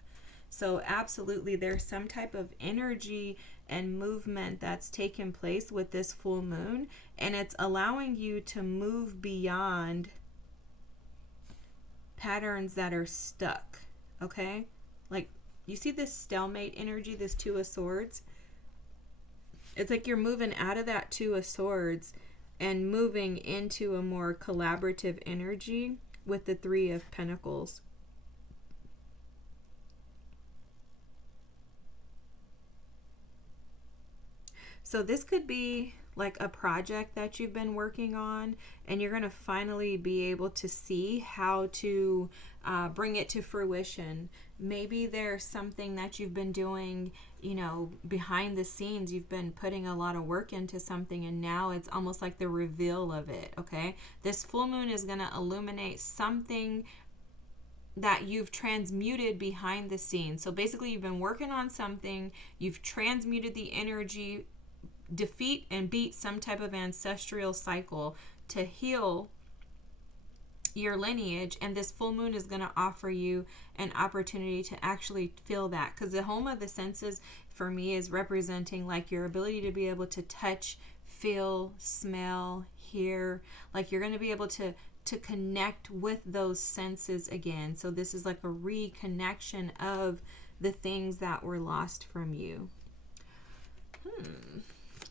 So absolutely there's some type of energy and movement that's taken place with this full moon, and it's allowing you to move beyond patterns that are stuck. Okay? Like, you see this stalemate energy, this Two of Swords? It's like you're moving out of that Two of Swords and moving into a more collaborative energy with the Three of Pentacles. So this could be like a project that you've been working on, and you're going to finally be able to see how to bring it to fruition. Maybe there's something that you've been doing, you know, behind the scenes. You've been putting a lot of work into something, and now it's almost like the reveal of it, okay? This full moon is going to illuminate something that you've transmuted behind the scenes. So basically you've been working on something, you've transmuted the energy, defeat and beat some type of ancestral cycle to heal your lineage, and this full moon is going to offer you an opportunity to actually feel that, because the Home of the Senses for me is representing like your ability to be able to touch, feel, smell, hear. Like you're going to be able to connect with those senses again. So this is like a reconnection of the things that were lost from you.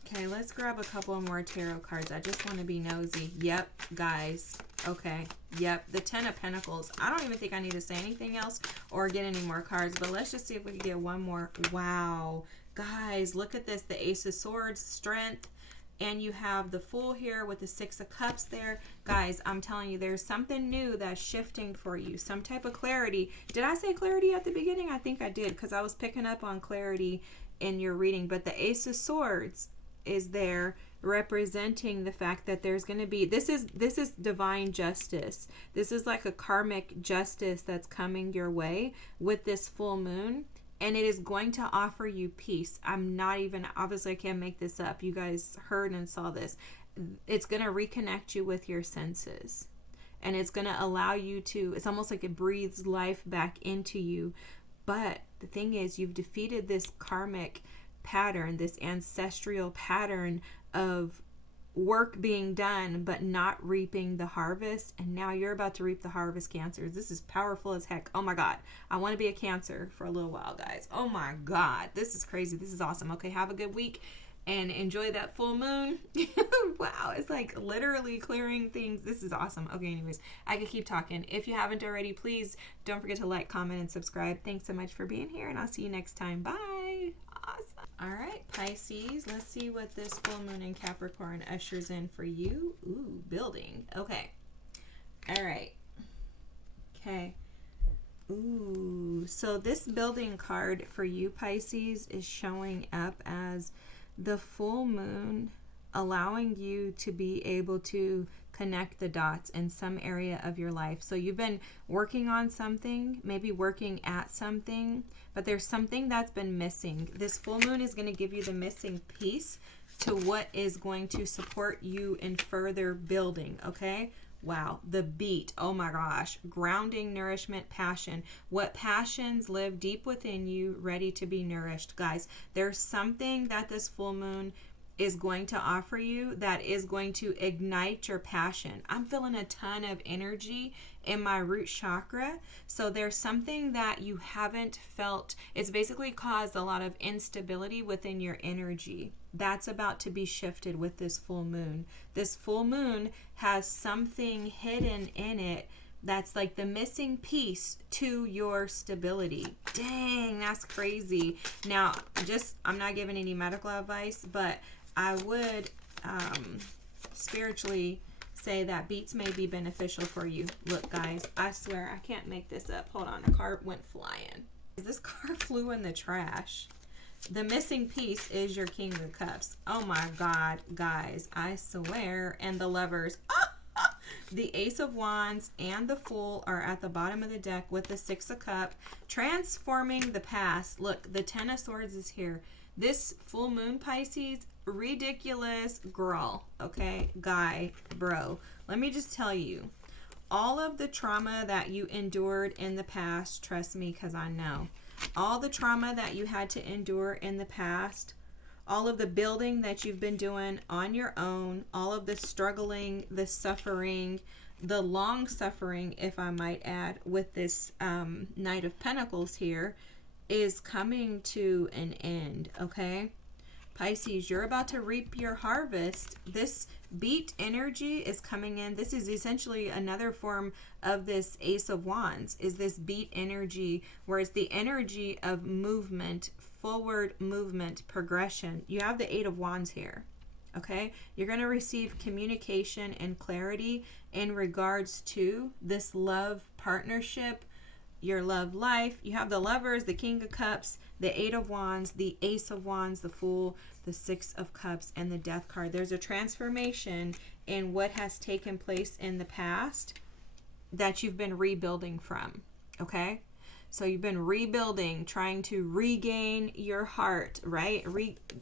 Okay, let's grab a couple more tarot cards. I just want to be nosy. Yep, guys. Okay, yep. The Ten of Pentacles. I don't even think I need to say anything else or get any more cards, but let's just see if we can get one more. Wow. Guys, look at this. The Ace of Swords, Strength, and you have the Fool here with the Six of Cups there. Guys, I'm telling you, there's something new that's shifting for you. Some type of clarity. Did I say clarity at the beginning? I think I did, because I was picking up on clarity in your reading. But the Ace of Swords is there representing the fact that there's going to be, this is divine justice. This is like a karmic justice that's coming your way with this full moon. and it is going to offer you peace. I'm not even, obviously I can't make this up. You guys heard and saw this. It's going to reconnect you with your senses. And it's going to allow you to, it's almost like it breathes life back into you. But the thing is, you've defeated this karmic pattern, this ancestral pattern of work being done but not reaping the harvest, and now you're about to reap the harvest, Cancers. This is powerful as heck. Oh my god, I want to be a Cancer for a little while, guys. Oh my god, this is crazy. This is awesome. Okay, have a good week and enjoy that full moon. Wow, it's like literally clearing things. This is awesome. Okay, anyways, I could keep talking. If you haven't already, please don't forget to like, comment, and subscribe. Thanks so much for being here, and I'll see you next time. Bye. Awesome. All right, Pisces, let's see what this full moon in Capricorn ushers in for you. Ooh, building. Okay. All right. Okay. Ooh, so this building card for you, Pisces, is showing up as the full moon, allowing you to be able to connect the dots in some area of your life. So you've been working on something, maybe working at something, but there's something that's been missing. This full moon is going to give you the missing piece to what is going to support you in further building, okay? Wow, the beat. Oh my gosh. Grounding, nourishment, passion. What passions live deep within you, ready to be nourished. Guys, there's something that this full moon is going to offer you that is going to ignite your passion. I'm feeling a ton of energy in my root chakra. So there's something that you haven't felt. It's basically caused a lot of instability within your energy. That's about to be shifted with this full moon. This full moon has something hidden in it that's like the missing piece to your stability. Dang, that's crazy. Now, I'm not giving any medical advice, but I would spiritually say that beats may be beneficial for you. Look, guys, I swear I can't make this up. Hold on, a car went flying. This car flew in the trash. The missing piece is your King of Cups. Oh my God, guys, I swear. And the Lovers. The Ace of Wands and the Fool are at the bottom of the deck with the Six of Cups. Transforming the past. Look, the Ten of Swords is here. This full moon, Pisces, ridiculous girl, okay? Guy, bro. Let me just tell you, all of the trauma that you endured in the past, trust me, because I know. All the trauma that you had to endure in the past, all of the building that you've been doing on your own, all of the struggling, the suffering, the long suffering, if I might add, with this Knight of Pentacles here, is coming to an end, okay? Pisces, you're about to reap your harvest. This beat energy is coming in. This is essentially another form of this Ace of Wands, is this beat energy, where it's the energy of movement, forward movement, progression. You have the Eight of Wands here, okay? You're going to receive communication and clarity in regards to this love partnership, your love life. You have the Lovers, the King of Cups, the Eight of Wands, the Ace of Wands, the Fool, the Six of Cups, and the Death card. There's a transformation in what has taken place in the past that you've been rebuilding from, okay? So you've been rebuilding, trying to regain your heart, right?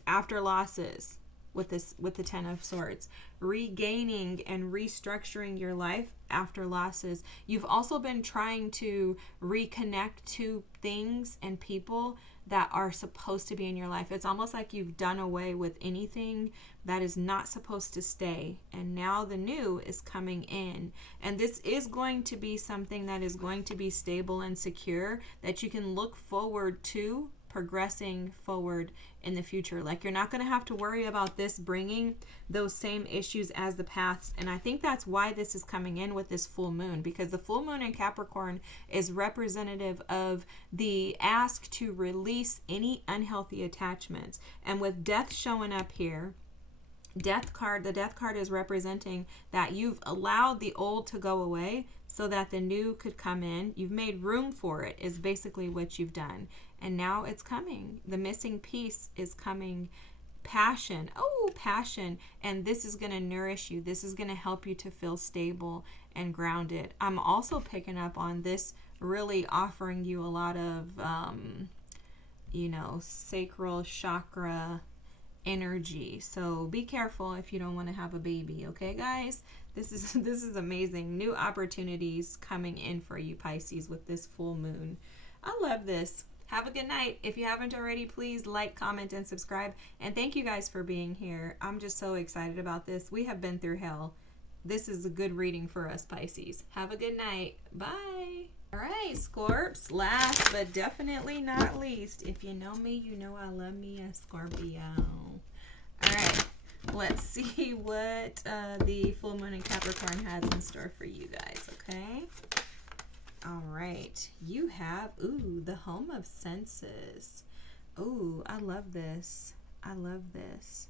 After losses with the Ten of Swords. Regaining and restructuring your life after losses. You've also been trying to reconnect to things and people that are supposed to be in your life. It's almost like you've done away with anything that is not supposed to stay, and now the new is coming in, and this is going to be something that is going to be stable and secure, that you can look forward to progressing forward in the future. Like, you're not going to have to worry about this bringing those same issues as the past. And I think that's why this is coming in with this full moon, because the full moon in Capricorn is representative of the ask to release any unhealthy attachments. And with Death showing up here, the Death card is representing that you've allowed the old to go away so that the new could come in. You've made room for it, is basically what you've done. And now it's coming. The missing piece is coming. Passion. Oh, passion. And this is going to nourish you. This is going to help you to feel stable and grounded. I'm also picking up on this really offering you a lot of you know, sacral chakra energy. So be careful if you don't want to have a baby, okay guys? This is amazing. New opportunities coming in for you Pisces with this full moon. I love this. Have a good night. If you haven't already, please like, comment, and subscribe. And thank you guys for being here. I'm just so excited about this. We have been through hell. This is a good reading for us Pisces. Have a good night. Bye. All right, Scorps, last but definitely not least. If you know me, you know I love me a Scorpio. All right, let's see what the full moon in Capricorn has in store for you guys, okay? All right, you have, ooh, the home of senses. Ooh, I love this. I love this.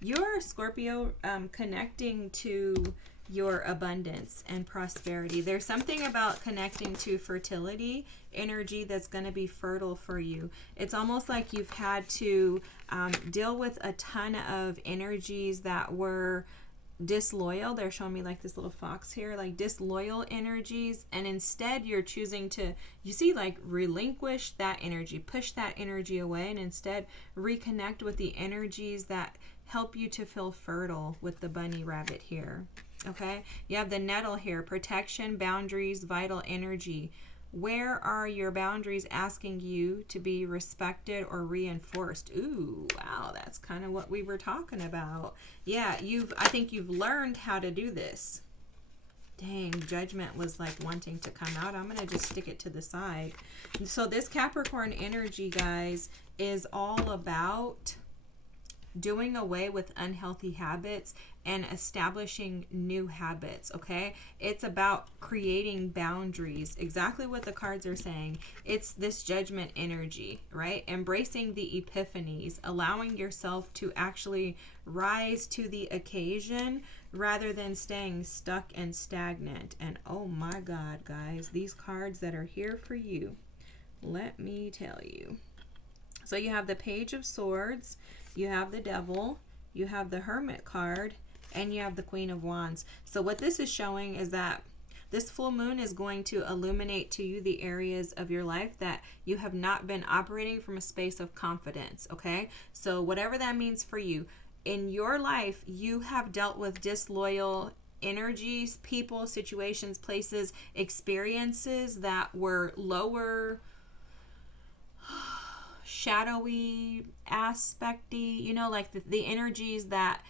You're Scorpio connecting to your abundance and prosperity. There's something about connecting to fertility energy that's going to be fertile for you. It's almost like you've had to deal with a ton of energies that were disloyal. They're showing me like this little fox here, like disloyal energies, and instead you're choosing to, you see, like relinquish that energy, push that energy away, and instead reconnect with the energies that help you to feel fertile with the bunny rabbit here. Okay, you have the nettle here, protection, boundaries, vital energy. Where are your boundaries asking you to be respected or reinforced? Ooh, wow, that's kind of what we were talking about. Yeah, I think you've learned how to do this. Dang, judgment was like wanting to come out. I'm going to just stick it to the side. So this Capricorn energy, guys, is all about doing away with unhealthy habits and establishing new habits, okay? It's about creating boundaries, exactly what the cards are saying. It's this judgment energy, right? Embracing the epiphanies, allowing yourself to actually rise to the occasion rather than staying stuck and stagnant. And oh my God, guys, these cards that are here for you, let me tell you. So you have the Page of Swords, you have the Devil, you have the Hermit card, and you have the Queen of Wands. So what this is showing is that this full moon is going to illuminate to you the areas of your life that you have not been operating from a space of confidence, okay? So whatever that means for you, in your life, you have dealt with disloyal energies, people, situations, places, experiences that were lower, shadowy, aspecty, you know, like the energies that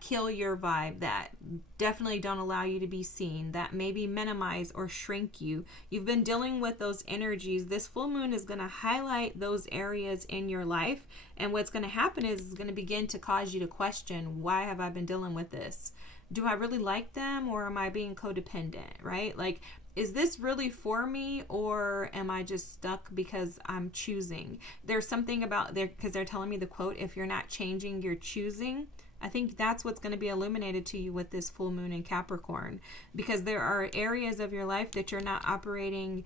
kill your vibe, that definitely don't allow you to be seen, that maybe minimize or shrink you. You've been dealing with those energies. This full moon is going to highlight those areas in your life, and what's going to happen is it's going to begin to cause you to question, why have I been dealing with this? Do I really like them, or am I being codependent, right? Like, is this really for me, or am I just stuck because I'm choosing? There's something about there, because they're telling me the quote, if you're not changing, you're choosing. I think that's what's going to be illuminated to you with this full moon in Capricorn, because there are areas of your life that you're not operating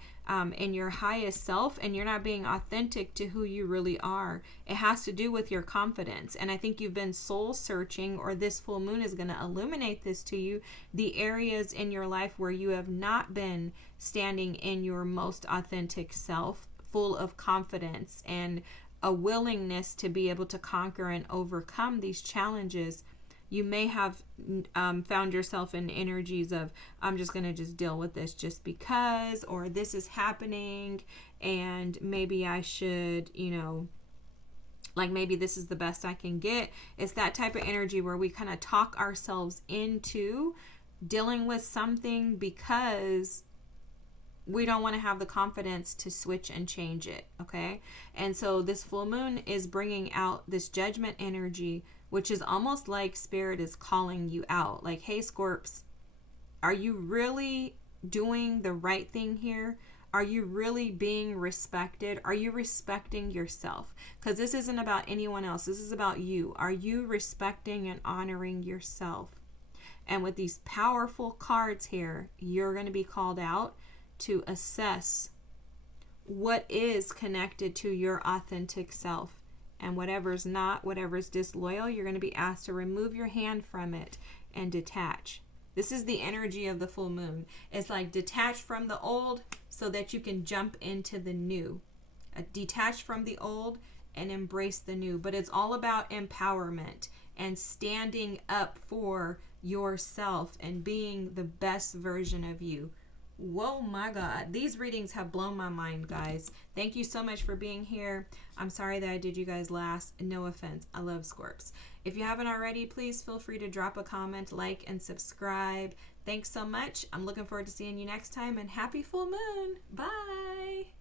in your highest self, and you're not being authentic to who you really are. It has to do with your confidence, and I think you've been soul searching, or this full moon is going to illuminate this to you, the areas in your life where you have not been standing in your most authentic self, full of confidence and a willingness to be able to conquer and overcome these challenges. You may have found yourself in energies of, I'm just going to just deal with this just because, or this is happening and maybe I should, you know, like maybe this is the best I can get. It's that type of energy where we kind of talk ourselves into dealing with something because we don't want to have the confidence to switch and change it, okay? And so this full moon is bringing out this judgment energy, which is almost like Spirit is calling you out. Like, hey, Scorps, are you really doing the right thing here? Are you really being respected? Are you respecting yourself? Because this isn't about anyone else. This is about you. Are you respecting and honoring yourself? And with these powerful cards here, you're going to be called out to assess what is connected to your authentic self, and whatever's not, whatever's disloyal, you're going to be asked to remove your hand from it and detach. This is the energy of the full moon. It's like detach from the old so that you can jump into the new. detach from the old and embrace the new. But it's all about empowerment and standing up for yourself and being the best version of you. Whoa, my God. These readings have blown my mind, guys. Thank you so much for being here. I'm sorry that I did you guys last. No offense. I love Scorps. If you haven't already, please feel free to drop a comment, like, and subscribe. Thanks so much. I'm looking forward to seeing you next time, and happy full moon. Bye.